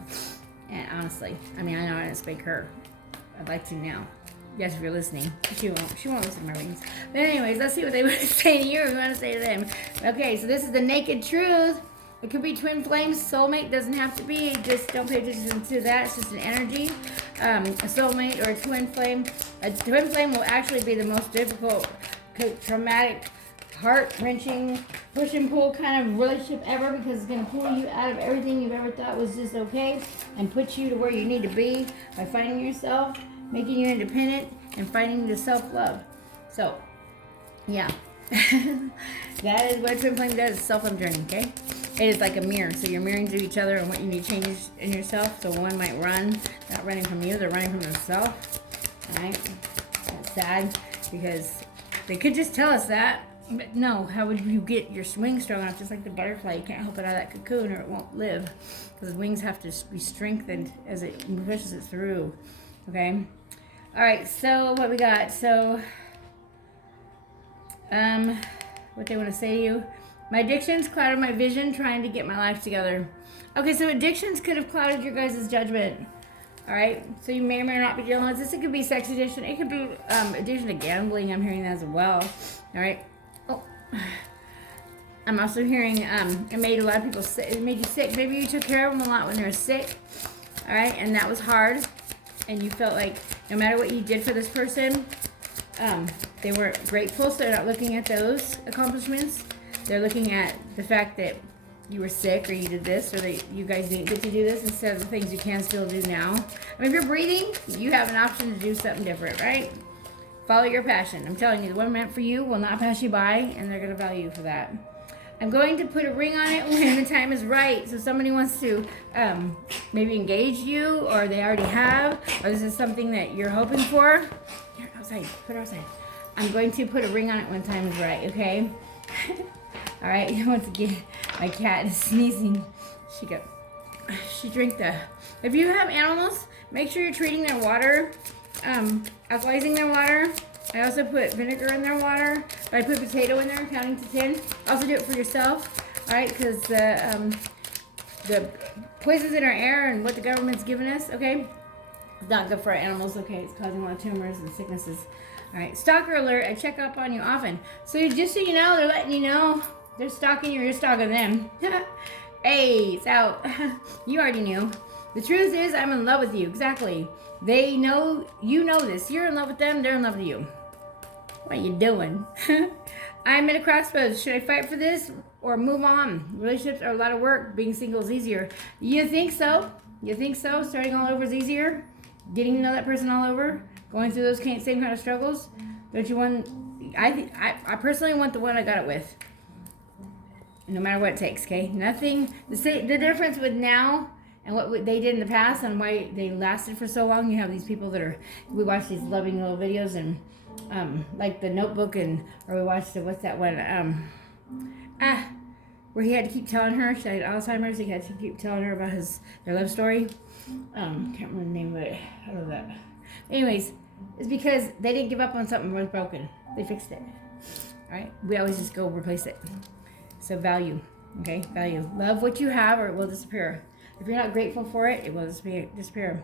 And honestly, I mean, I know I didn't spank her. I'd like to now. Yes, if you're listening. She won't. She won't listen to my readings. But anyways, let's see what they want to say to you or we want to say to them. Okay, so this is the naked truth. It could be twin flames. Soulmate doesn't have to be. Just don't pay attention to that. It's just an energy. A soulmate or a twin flame. A twin flame will actually be the most difficult, traumatic, heart-wrenching, push and pull kind of relationship ever because it's going to pull you out of everything you've ever thought was just okay and put you to where you need to be by finding yourself, making you independent, and finding the self-love. So, yeah. That is what twin flame does, self-love journey, okay? It is like a mirror. So you're mirroring to each other and what you need to change in yourself. So one might run, not running from you, they're running from themselves. All right? That's sad because they could just tell us that. But no, how would you get your wings strong enough? Just like the butterfly, you can't help it out of that cocoon or it won't live. Because the wings have to be strengthened as it pushes it through. Okay? All right, so what we got? So, what they want to say to you. My addictions clouded my vision trying to get my life together. Okay, so addictions could have clouded your guys' judgment. All right, so you may or may not be dealing with this. It could be sex addiction. It could be addiction to gambling. I'm hearing that as well. All right. Oh, I'm also hearing it made a lot of people sick. It made you sick. Maybe you took care of them a lot when they were sick. All right, and that was hard. And you felt like no matter what you did for this person, they weren't grateful. So they're not looking at those accomplishments. They're looking at the fact that you were sick or you did this or that you guys didn't get to do this instead of the things you can still do now. I mean, if you're breathing, you have an option to do something different, right? Follow your passion. I'm telling you, the one meant for you will not pass you by, and they're going to value you for that. I'm going to put a ring on it when the time is right. So somebody wants to maybe engage you, or they already have, or this is something that you're hoping for. Here, outside. Put it outside. I'm going to put a ring on it when time is right, okay? All right, once again, my cat is sneezing. She drank the. If you have animals, make sure you're treating their water, alkalizing their water. I also put vinegar in their water, but I put potato in there, counting to 10. Also do it for yourself, all right, because the poisons in our air and what the government's giving us, okay, it's not good for our animals, okay, it's causing a lot of tumors and sicknesses. All right, stalker alert, I check up on you often. So just so you know, they're letting you know they're stalking you or you're stalking them. Hey, it's out. You already knew. The truth is, I'm in love with you. Exactly. They know, you know this. You're in love with them, they're in love with you. What are you doing? I'm at a crossroads. Should I fight for this or move on? Relationships are a lot of work. Being single is easier. You think so? You think so? Starting all over is easier? Getting to know that person all over? Going through those same kind of struggles? Don't you want... I personally want the one I got it with. No matter what it takes, okay? Nothing... The difference with now and what they did in the past and why they lasted for so long, you have these people that are... We watch these loving little videos and... like The Notebook, and or we watched what's that one? Where he had to keep telling her she had Alzheimer's. He had to keep telling her about their love story. Can't remember the name of it. I love that. Anyways, it's because they didn't give up on something that was broken. They fixed it. All right. We always just go replace it. So value, okay? Value. Love what you have, or it will disappear. If you're not grateful for it, it will disappear.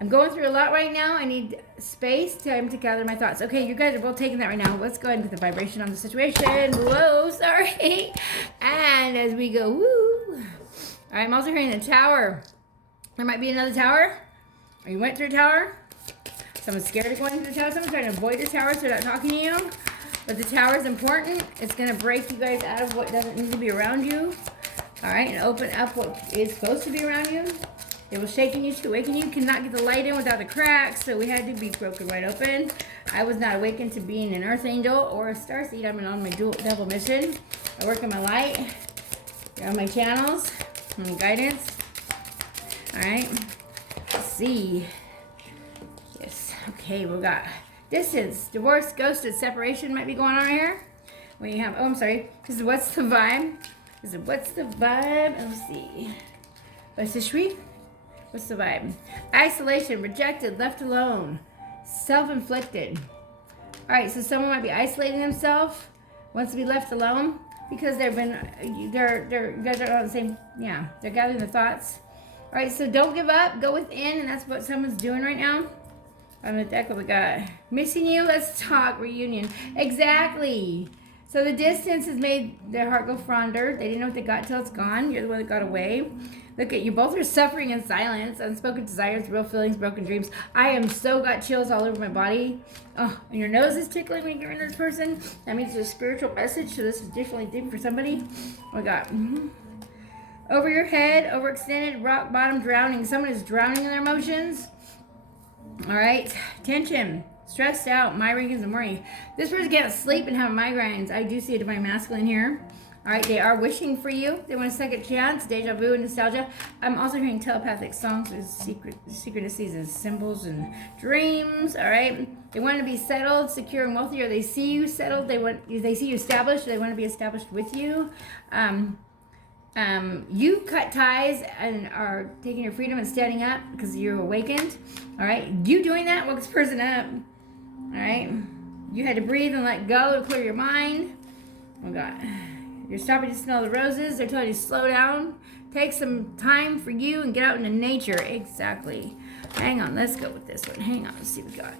I'm going through a lot right now. I need space, time to gather my thoughts. Okay, you guys are both taking that right now. Let's go ahead and get the vibration on the situation. Whoa, sorry. And as we go, woo. All right, I'm also hearing the tower. There might be another tower. Or you went through a tower. Someone's scared of going through the tower. Someone's trying to avoid the tower so they're not talking to you. But the tower is important. It's going to break you guys out of what doesn't need to be around you. All right, and open up what is supposed to be around you. It was shaking you to awaken you. You cannot get the light in without the cracks, so we had to be broken wide open. I was not awakened to being an earth angel or a starseed. I'm on my double mission. I work in my light. You're on my channels, on my guidance. All right. Let's see. Yes. Okay, we got distance, divorce, ghosted, separation might be going on here. We have. Oh, I'm sorry. This is what's the vibe. This is what's the vibe. Let's see. What's the sweet? What's the vibe? Isolation, rejected, left alone, self-inflicted. All right, so someone might be isolating themselves, wants to be left alone because you guys are on the same, they're gathering their thoughts. All right, so don't give up, go within, and that's what someone's doing right now. On the deck, what we got? Missing you, let's talk, reunion. Exactly. So the distance has made their heart go fonder. They didn't know what they got till it's gone. You're the one that got away. Look at you, both are suffering in silence. Unspoken desires, real feelings, broken dreams. I am so got chills all over my body. Oh, and your nose is tickling when you get rid of this person. That means there's a spiritual message. So this is definitely deep for somebody. We got over your head, overextended, rock bottom, drowning. Someone is drowning in their emotions. All right, tension. Stressed out, migraines and worry. This person can't sleep and have migraines. I do see a divine masculine here. All right, they are wishing for you. They want a second chance, deja vu and nostalgia. I'm also hearing telepathic songs with synchronicities and symbols and dreams. All right, they want to be settled, secure, and wealthy, or they see you settled. They see you established. Or they want to be established with you. You cut ties and are taking your freedom and standing up because you're awakened. All right, you doing that woke this person up. All right, you had to breathe and let go to clear your mind. Oh God. You're stopping to smell the roses. They're telling you to slow down. Take some time for you and get out into nature. Exactly. Hang on. Let's go with this one. Hang on. Let's see what we got.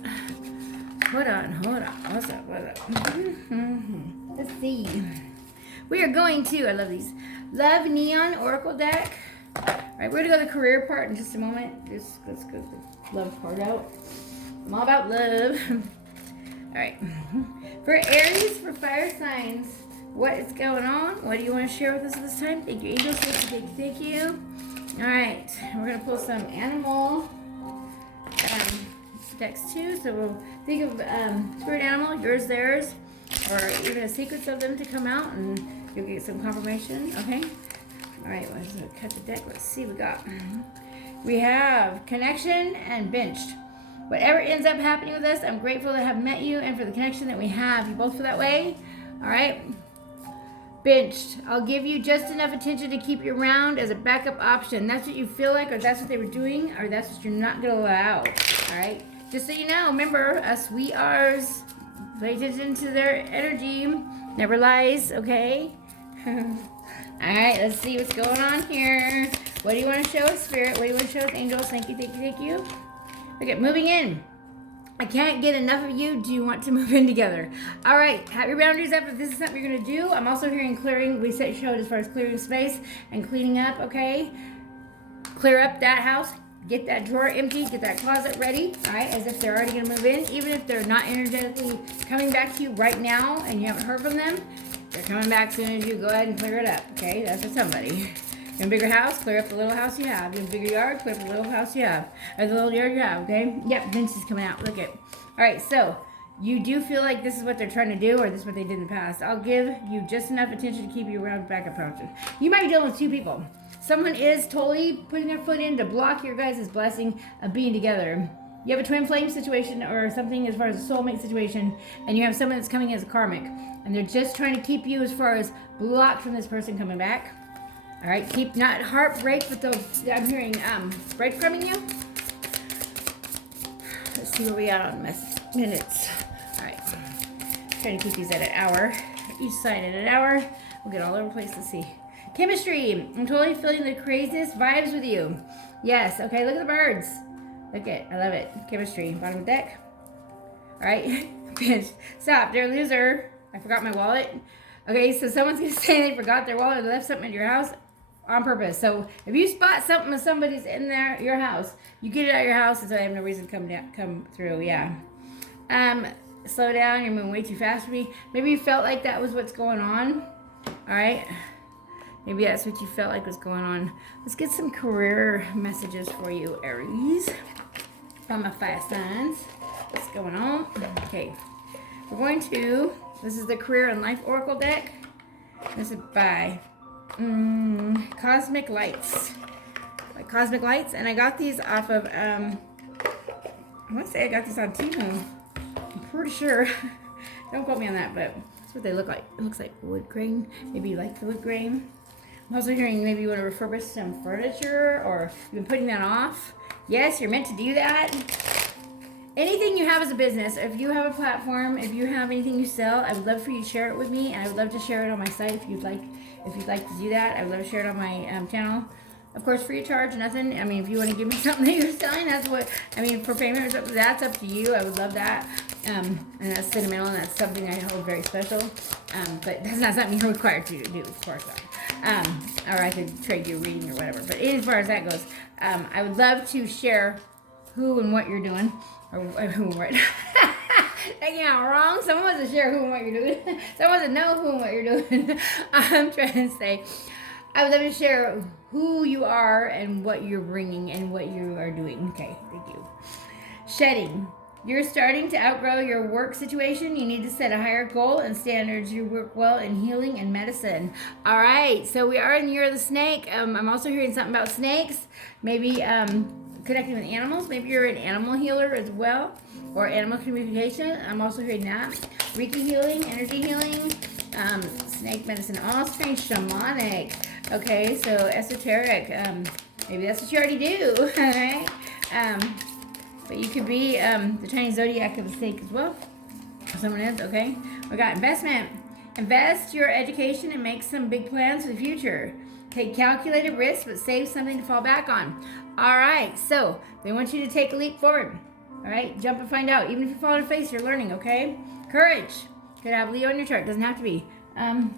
Hold on. What's up? Let's see. We are going to, I love these, Love Neon Oracle deck. All right, we're going to go to the career part in just a moment. Let's go the love part out. I'm all about love. All right. For Aries, for fire signs, what is going on? What do you want to share with us this time? Thank you, angels. Thank you. All right, we're going to pull some animal decks too. So we'll think of spirit animal, yours, theirs, or even a sequence of them to come out, and you'll get some confirmation. Okay. All right, let's cut the deck. Let's see what we got. We have connection and benched. Whatever ends up happening with us, I'm grateful to have met you and for the connection that we have. You both feel that way? All right. Benched. I'll give you just enough attention to keep you around as a backup option. That's what you feel like, or that's what they were doing, or that's what you're not going to allow. All right? Just so you know, remember, us we ares. Pay attention to their energy. Never lies, okay? All right, let's see what's going on here. What do you want to show us, Spirit? What do you want to show us, angels? Thank you. Okay, moving in. I can't get enough of you. Do you want to move in together? All right, have your boundaries up if this is something you're going to do. I'm also hearing clearing. We showed as far as clearing space and cleaning up, okay? Clear up that house. Get that drawer empty. Get that closet ready, all right, as if they're already going to move in. Even if they're not energetically coming back to you right now and you haven't heard from them, they're coming back as soon as you go ahead and clear it up, okay? That's for somebody. You want a bigger house? Clear up the little house you have. You want a bigger yard? Clear up the little house you have. Or the little yard you have, okay? Yep, Vince is coming out. Look at. All right, so you do feel like this is what they're trying to do, or this is what they did in the past. I'll give you just enough attention to keep you around backup option. You might be dealing with two people. Someone is totally putting their foot in to block your guys' blessing of being together. You have a twin flame situation or something as far as a soulmate situation, and you have someone that's coming as a karmic, and they're just trying to keep you as far as blocked from this person coming back. All right, keep not heartbreak, but those I'm hearing breadcrumbing you. Let's see where we are on minutes. All right, trying to keep these at an hour. Each side at an hour. We'll get all over the place. Let's see. Chemistry. I'm totally feeling the craziest vibes with you. Yes. Okay. Look at the birds. Look at. I love it. Chemistry. Bottom of the deck. All right. Stop. They're a loser. I forgot my wallet. Okay. So someone's gonna say they forgot their wallet or left something at your house on purpose. So if you spot something with somebody's in there, your house, you get it out of your house, and so they have no reason to come through. Yeah. Slow down. You're moving way too fast for me. Maybe you felt like that was what's going on. All right. Maybe that's what you felt like was going on. Let's get some career messages for you, Aries. From my fire signs. What's going on? Okay. We're going to, this is the Career and Life Oracle deck. This is by Cosmic Lights. By Cosmic Lights. And I got these off of, I want to say I got these on Temu. I'm pretty sure. Don't quote me on that, but that's what they look like. It looks like wood grain. Maybe you like the wood grain. I'm also hearing maybe you want to refurbish some furniture, or you've been putting that off. Yes, you're meant to do that. Anything you have as a business, if you have a platform, if you have anything you sell, I would love for you to share it with me, and I would love to share it on my site if you'd like to do that. I would love to share it on my channel. Of course, free of charge, nothing. I mean, if you want to give me something that you're selling, that's what, I mean, for payment or something, that's up to you. I would love that. And that's sentimental, and that's something I hold very special. But that's not something you're required to do, of course not. Or I could trade you a reading or whatever. But as far as that goes, I would love to share who and what you're doing. Or who and what. Taking out wrong. Someone wants to share who and what you're doing. Someone wants to know who and what you're doing. I'm trying to say, I would love to share who you are and what you're bringing and what you are doing. Okay, thank you. Shedding. You're starting to outgrow your work situation. You need to set a higher goal and standards. You work well in healing and medicine. All right, so we are in the year of the snake. I'm also hearing something about snakes. Maybe connecting with animals. Maybe you're an animal healer as well, or animal communication. I'm also hearing that. Reiki healing, energy healing, snake medicine, all strange shamanic. Okay, so esoteric. Maybe that's what you already do. All right. But you could be the Chinese zodiac of the snake as well. Someone is, okay. We got investment. Invest your education and make some big plans for the future. Take calculated risks, but save something to fall back on. All right, so they want you to take a leap forward. All right, jump and find out. Even if you fall on your face, you're learning, okay? Courage. Could have Leo in your chart. Doesn't have to be. I'm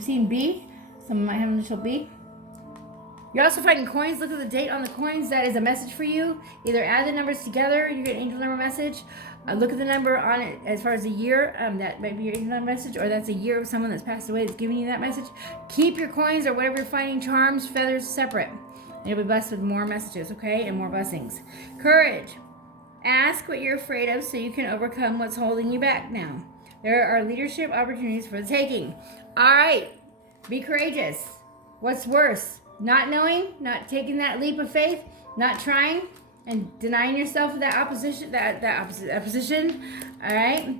seeing B. Someone might have initial B. You're also finding coins. Look at the date on the coins. That is a message for you. Either add the numbers together, you get an angel number message. Look at the number on it as far as the year. That might be your angel number message, or that's a year of someone that's passed away that's giving you that message. Keep your coins or whatever you're finding, charms, feathers, separate. And you'll be blessed with more messages, okay? And more blessings. Courage. Ask what you're afraid of so you can overcome what's holding you back now. There are leadership opportunities for the taking. All right. Be courageous. What's worse? Not knowing, not taking that leap of faith, not trying, and denying yourself of that opposition, opposition. All right.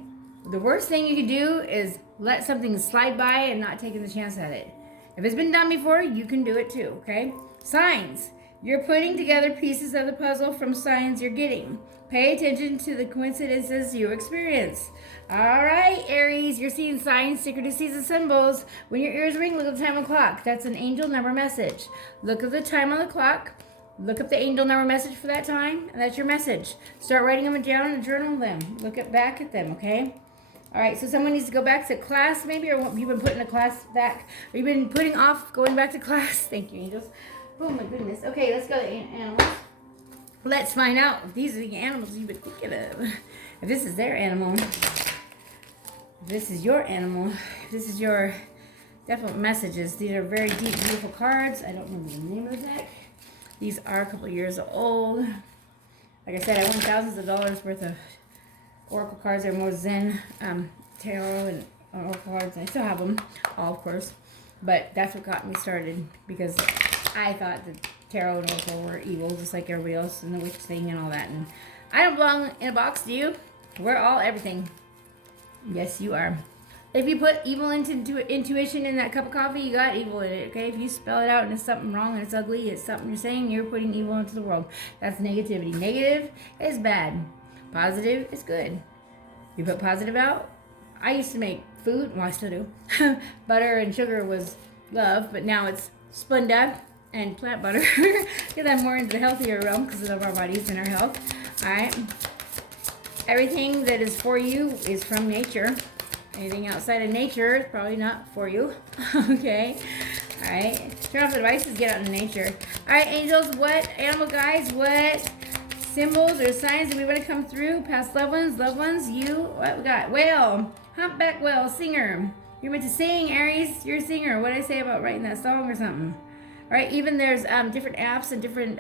The worst thing you can do is let something slide by and not taking the chance at it. If it's been done before, you can do it too. Okay. Signs. You're putting together pieces of the puzzle from signs you're getting. Pay attention to the coincidences you experience. All right, Aries, you're seeing signs, synchronicities, and symbols. When your ears ring, look at the time on the clock. That's an angel number message. Look at the time on the clock. Look up the angel number message for that time, and that's your message. Start writing them down and journal them. Look back at them, okay? All right, so someone needs to go back to class maybe, or you've been putting a class back, or you've been putting off going back to class. Thank you, angels. Oh, my goodness. Okay, let's go to animals. Let's find out if these are the animals you've been thinking of. If this is their animal. If this is your animal. If this is your definite messages. These are very deep, beautiful cards. I don't know the name of the deck. These are a couple years old. Like I said, I won thousands of dollars worth of oracle cards. They're more Zen, tarot, and oracle cards. I still have them, all of course. But that's what got me started, because I thought that tarot and oracle were evil, just like everybody else, and the witch thing and all that. And I don't belong in a box, do you? We're all everything. Yes, you are. If you put evil into intuition in that cup of coffee, you got evil in it, okay? If you spell it out and it's something wrong and it's ugly, it's something you're saying, you're putting evil into the world. That's negativity. Negative is bad. Positive is good. You put positive out. I used to make food, well, I still do. Butter and sugar was love, but now it's Splenda and plant butter, because I'm more into the healthier realm because of our bodies and our health. All right. Everything that is for you is from nature. Anything outside of nature is probably not for you. Okay. All right. Turn off the devices. Get out into nature. All right, angels. What animal guides? What symbols or signs do we want to come through? Past loved ones. You. What we got? Whale. Humpback whale. Singer. You're meant to sing, Aries. You're a singer. What did I say about writing that song or something? All right, even there's different apps and different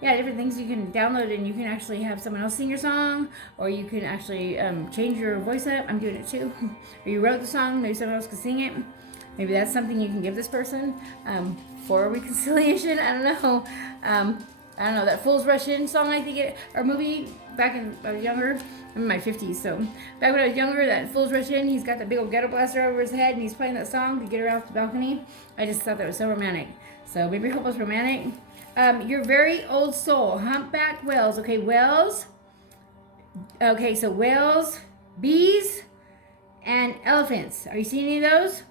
different things you can download, and you can actually have someone else sing your song, or you can actually change your voice up. I'm doing it too. Or you wrote the song, maybe someone else could sing it. Maybe that's something you can give this person for reconciliation. I don't know. I don't know, that Fool's Rush In song, I think or movie, back when I was younger. I'm in my 50s, so back when I was younger, that Fool's Rush In, he's got that big old ghetto blaster over his head, and he's playing that song to get her off the balcony. I just thought that was so romantic. So maybe hope it's romantic. Your very old soul, humpback whales. Okay, whales. Okay, so whales, bees, and elephants. Are you seeing any of those?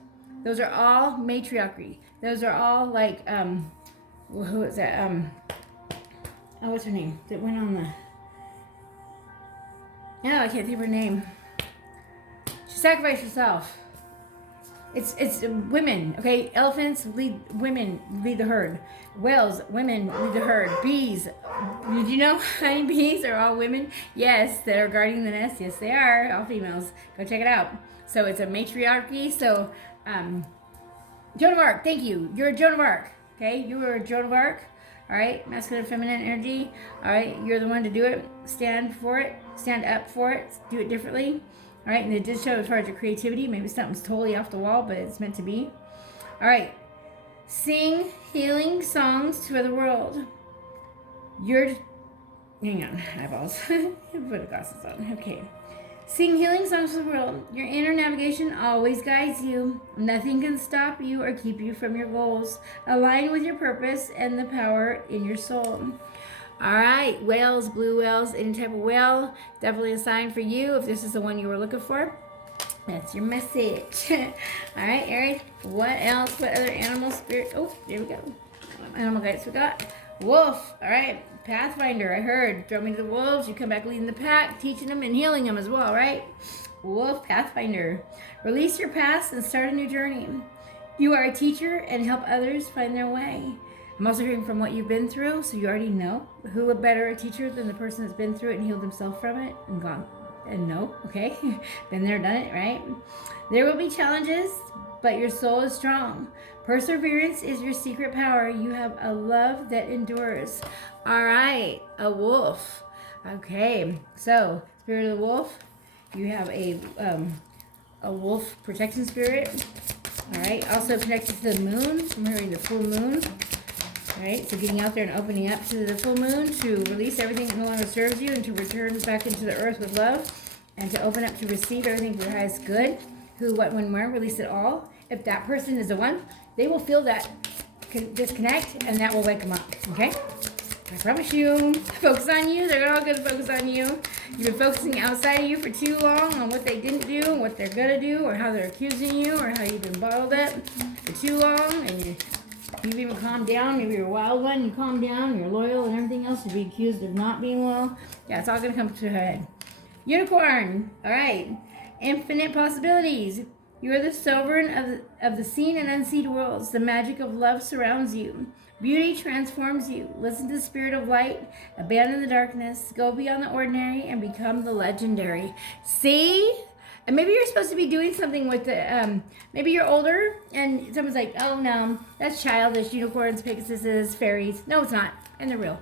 Those are all matriarchy. Those are all like, who is that? Oh, what's her name? That went on the... No, I can't think of her name. She sacrificed herself. It's women, okay? Elephants lead, women lead the herd. Whales, women lead the herd. Bees, did you know honeybees are all women? Yes, that are guarding the nest. Yes, they are, all females. Go check it out. So it's a matriarchy. So, Joan of Arc, thank you. You're a Joan of Arc, okay? You were a Joan of Arc. All right, masculine and feminine energy. All right, you're the one to do it. Stand for it. stand up for it, do it differently. All right, and it did show as far as your creativity. Maybe something's totally off the wall, but it's meant to be. All right, sing healing songs to the world. Hang on, eyeballs. Put the glasses on. Okay. Sing healing songs to the world. Your inner navigation always guides you. Nothing can stop you or keep you from your goals. Align with your purpose and the power in your soul. All right, whales, blue whales, any type of whale, definitely a sign for you if this is the one you were looking for. That's your message. All right, Aries, what else? What other animal spirit? Oh, there we go. Animal guides we got. Wolf. All right, Pathfinder. I heard. Throw me to the wolves. You come back leading the pack, teaching them and healing them as well, right? Wolf, Pathfinder. Release your past and start a new journey. You are a teacher and help others find their way. I'm also hearing from what you've been through, so you already know. Who a better teacher than the person that's been through it and healed himself from it and gone and know, okay? Been there, done it, right? There will be challenges, but your soul is strong. Perseverance is your secret power. You have a love that endures. All right, a wolf. Okay, so spirit of the wolf, you have a wolf protection spirit. All right, also connected to the moon. I'm hearing the full moon. All right, so getting out there and opening up to the full moon to release everything that no longer serves you and to return back into the earth with love and to open up to receive everything for your highest good. Who, what, when, where, release it all. If that person is the one, they will feel that disconnect and that will wake them up, okay? I promise you. Focus on you. They're all going to focus on you. You've been focusing outside of you for too long on what they didn't do and what they're going to do or how they're accusing you or how you've been bottled up for too long and you've even calmed down. Maybe you're a wild one. You calm down. You're loyal and everything else. You'll be accused of not being loyal. Yeah, it's all going to come to a head. Unicorn. All right. Infinite possibilities. You are the sovereign of the seen and unseen worlds. The magic of love surrounds you. Beauty transforms you. Listen to the spirit of light. Abandon the darkness. Go beyond the ordinary and become the legendary. See? And maybe you're supposed to be doing something with the, maybe you're older and someone's like, oh no, that's childish, unicorns, pegasuses, fairies. No, it's not. And they're real.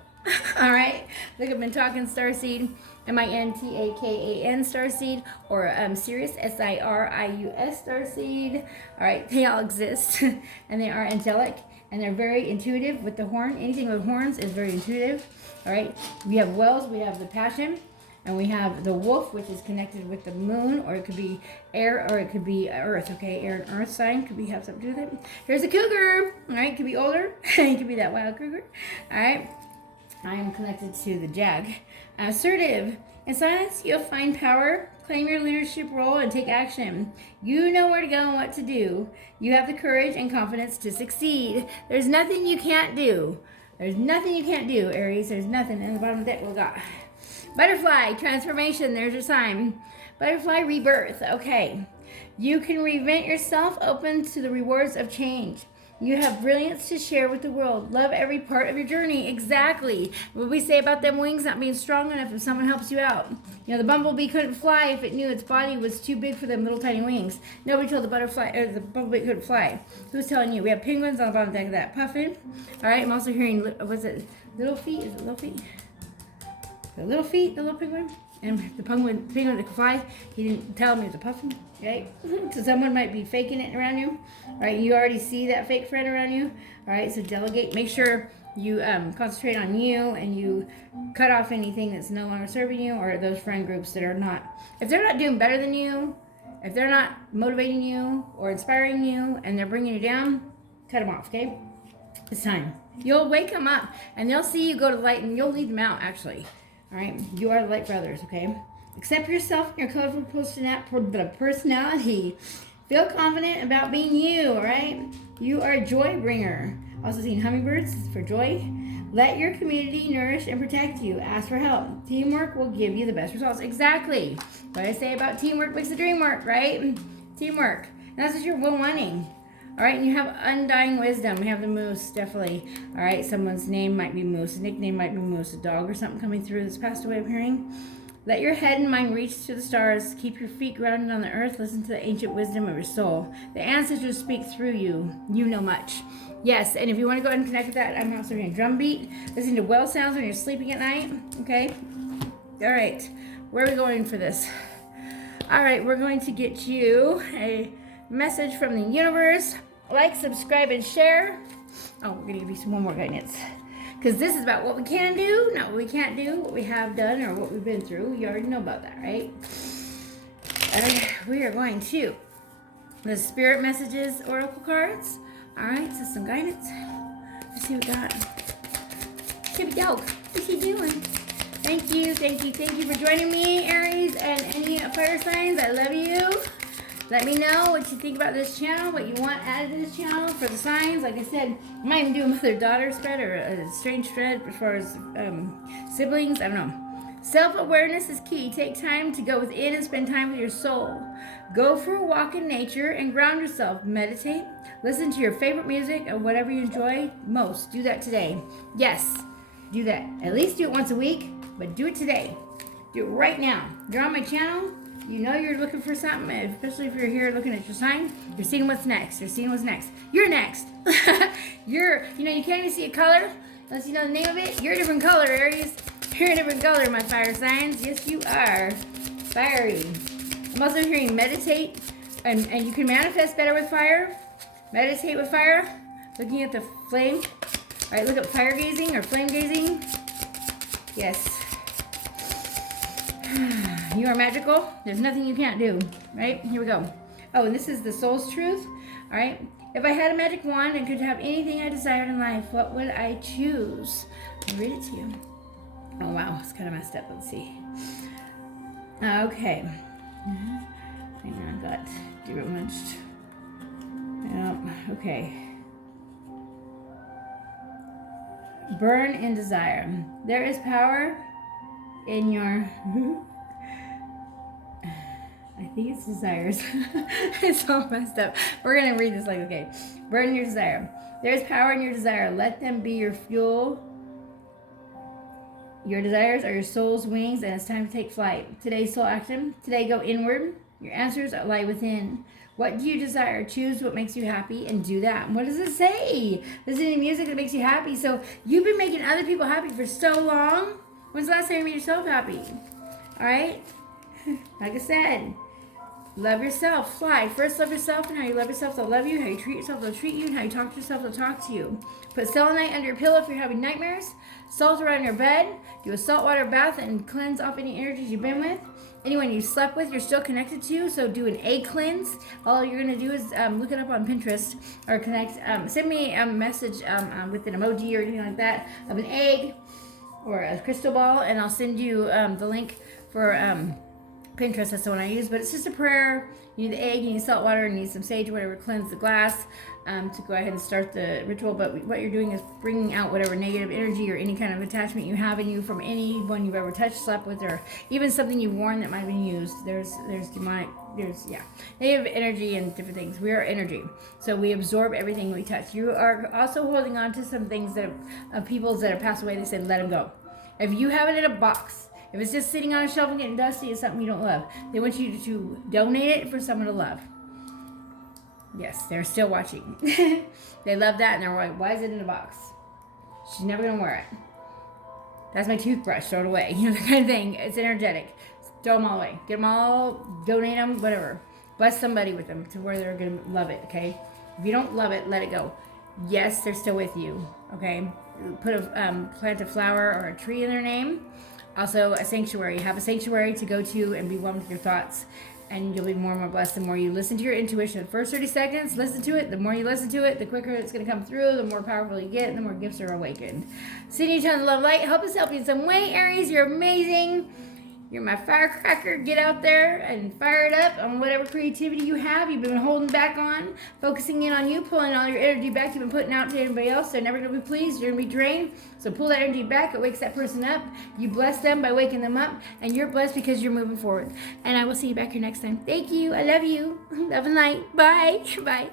All right. Look, I've been talking starseed, MINTAKAN starseed, or Sirius, SIRIUS starseed. All right. They all exist and they are angelic and they're very intuitive with the horn. Anything with horns is very intuitive. All right. We have whales. We have the passion. And we have the wolf, which is connected with the moon, or it could be air, or it could be earth, okay? Air and earth sign could have something to do with it. Here's a cougar, all right? Could be older. It could be that wild cougar, all right? I am connected to the jag. Assertive. In silence, you'll find power. Claim your leadership role and take action. You know where to go and what to do. You have the courage and confidence to succeed. There's nothing you can't do. There's nothing you can't do, Aries. There's nothing. In the bottom of the deck we got. Butterfly, transformation, there's your sign. Butterfly, rebirth, okay. You can reinvent yourself, open to the rewards of change. You have brilliance to share with the world. Love every part of your journey, exactly. What we say about them wings not being strong enough if someone helps you out. You know, the bumblebee couldn't fly if it knew its body was too big for them little tiny wings. Nobody told the butterfly, or the bumblebee couldn't fly. Who's telling you? We have penguins on the bottom deck of that. Puffin. All right, I'm also hearing, was it little feet? Is it little feet? The little feet, the little penguin, and the penguin that could fly, he didn't tell me it was a puffin, right? So someone might be faking it around you, right? You already see that fake friend around you, all right? So delegate, make sure you concentrate on you and you cut off anything that's no longer serving you or those friend groups that are not, if they're not doing better than you, if they're not motivating you or inspiring you and they're bringing you down, cut them off, okay? It's time. You'll wake them up and they'll see you go to the light and you'll lead them out, actually. All right, you are the light for others, okay? Accept yourself and your colorful personality. Feel confident about being you, all right? You are a joy bringer. Also seeing hummingbirds for joy. Let your community nourish and protect you. Ask for help. Teamwork will give you the best results. Exactly. What I say about teamwork makes the dream work, right? Teamwork. And that's what you're wanting. All right, and you have undying wisdom. We have the moose, definitely. All right, someone's name might be Moose. A nickname might be Moose. A dog or something coming through that's passed away, I'm hearing. Let your head and mind reach to the stars. Keep your feet grounded on the earth. Listen to the ancient wisdom of your soul. The ancestors speak through you. You know much. Yes, and if you want to go ahead and connect with that, I'm also hearing drum beat. Listen to whale sounds when you're sleeping at night, okay? All right. Where are we going for this? All right, we're going to get you a message from the universe. Like, subscribe, and share. Oh, we're going to give you one more guidance. Because this is about what we can do, not what we can't do, what we have done, or what we've been through. You already know about that, right? We are going to the Spirit Messages Oracle cards. All right, so some guidance. Let's see what we got. Here we go. What's he doing? Thank you for joining me, Aries, and any fire signs. I love you. Let me know what you think about this channel, what you want added to this channel for the signs. Like I said, I might even do a mother-daughter spread or a strange spread as far as siblings. I don't know. Self-awareness is key. Take time to go within and spend time with your soul. Go for a walk in nature and ground yourself. Meditate. Listen to your favorite music and whatever you enjoy most. Do that today. Yes, do that. At least do it once a week, but do it today. Do it right now. You're on my channel. You know you're looking for something, especially if you're here looking at your sign. You're seeing what's next. You're seeing what's next. You're next. You can't even see a color unless you know the name of it. You're a different color, Aries. You're a different color, my fire signs. Yes, you are. Fiery. I'm also hearing meditate, and you can manifest better with fire. Meditate with fire. Looking at the flame. All right, look at fire gazing or flame gazing. Yes. You are magical. There's nothing you can't do. Right? Here we go. Oh, and this is the soul's truth. All right. If I had a magic wand and could have anything I desired in life, what would I choose? I'll read it to you. Oh, wow. It's kind of messed up. Let's see. Okay. Hang on. Got damaged. Yep. Okay. Burn in desire. There is power in your... I think it's desires. It's all messed up. We're going to read this okay. Burn your desire. There's power in your desire. Let them be your fuel. Your desires are your soul's wings, and it's time to take flight. Today's soul action. Today, go inward. Your answers lie within. What do you desire? Choose what makes you happy and do that. And what does it say? Listening to music that makes you happy. So you've been making other people happy for so long. When's the last time you made yourself happy? All right? Like I said, love yourself. Fly. First love yourself, and how you love yourself, they'll love you. How you treat yourself, they'll treat you. And how you talk to yourself, they'll talk to you. Put selenite under your pillow if you're having nightmares. Salt around your bed. Do a saltwater bath and cleanse off any energies you've been with. Anyone you slept with, you're still connected to, so do an egg cleanse. All you're going to do is look it up on Pinterest or connect. Send me a message with an emoji or anything like that of an egg or a crystal ball, and I'll send you the link for Pinterest. That's the one I use, but it's just a prayer. You need the egg, you need salt water, and you need some sage, whatever, cleanse the glass to go ahead and start the ritual. But what you're doing is bringing out whatever negative energy or any kind of attachment you have in you from anyone you've ever touched, slept with, or even something you've worn that might have been used. There's demonic, negative energy and different things. We are energy, so we absorb everything we touch. You are also holding on to some things that of people's that have passed away. They said let them go. If you have it in a box, if it's just sitting on a shelf and getting dusty, it's something you don't love. They want you to donate it for someone to love. Yes, they're still watching. They love that, and they're like, why is it in a box? She's never going to wear it. That's my toothbrush. Throw it away. You know, that kind of thing. It's energetic. Throw them all away. Get them all, donate them, whatever. Bless somebody with them to where they're going to love it, okay? If you don't love it, let it go. Yes, they're still with you, okay? Put plant a flower or a tree in their name. Also, a sanctuary. Have a sanctuary to go to and be one with your thoughts. And you'll be more and more blessed the more you listen to your intuition. The first 30 seconds, listen to it. The more you listen to it, the quicker it's going to come through, the more powerful you get, and the more gifts are awakened. Sending you tons of love, light. Help us help you in some way, Aries. You're amazing. You're my firecracker. Get out there and fire it up on whatever creativity you have. You've been holding back on, focusing in on you, pulling all your energy back you've been putting out to everybody else. They're never going to be pleased. You're going to be drained. So pull that energy back. It wakes that person up. You bless them by waking them up. And you're blessed because you're moving forward. And I will see you back here next time. Thank you. I love you. Love and light. Bye. Bye.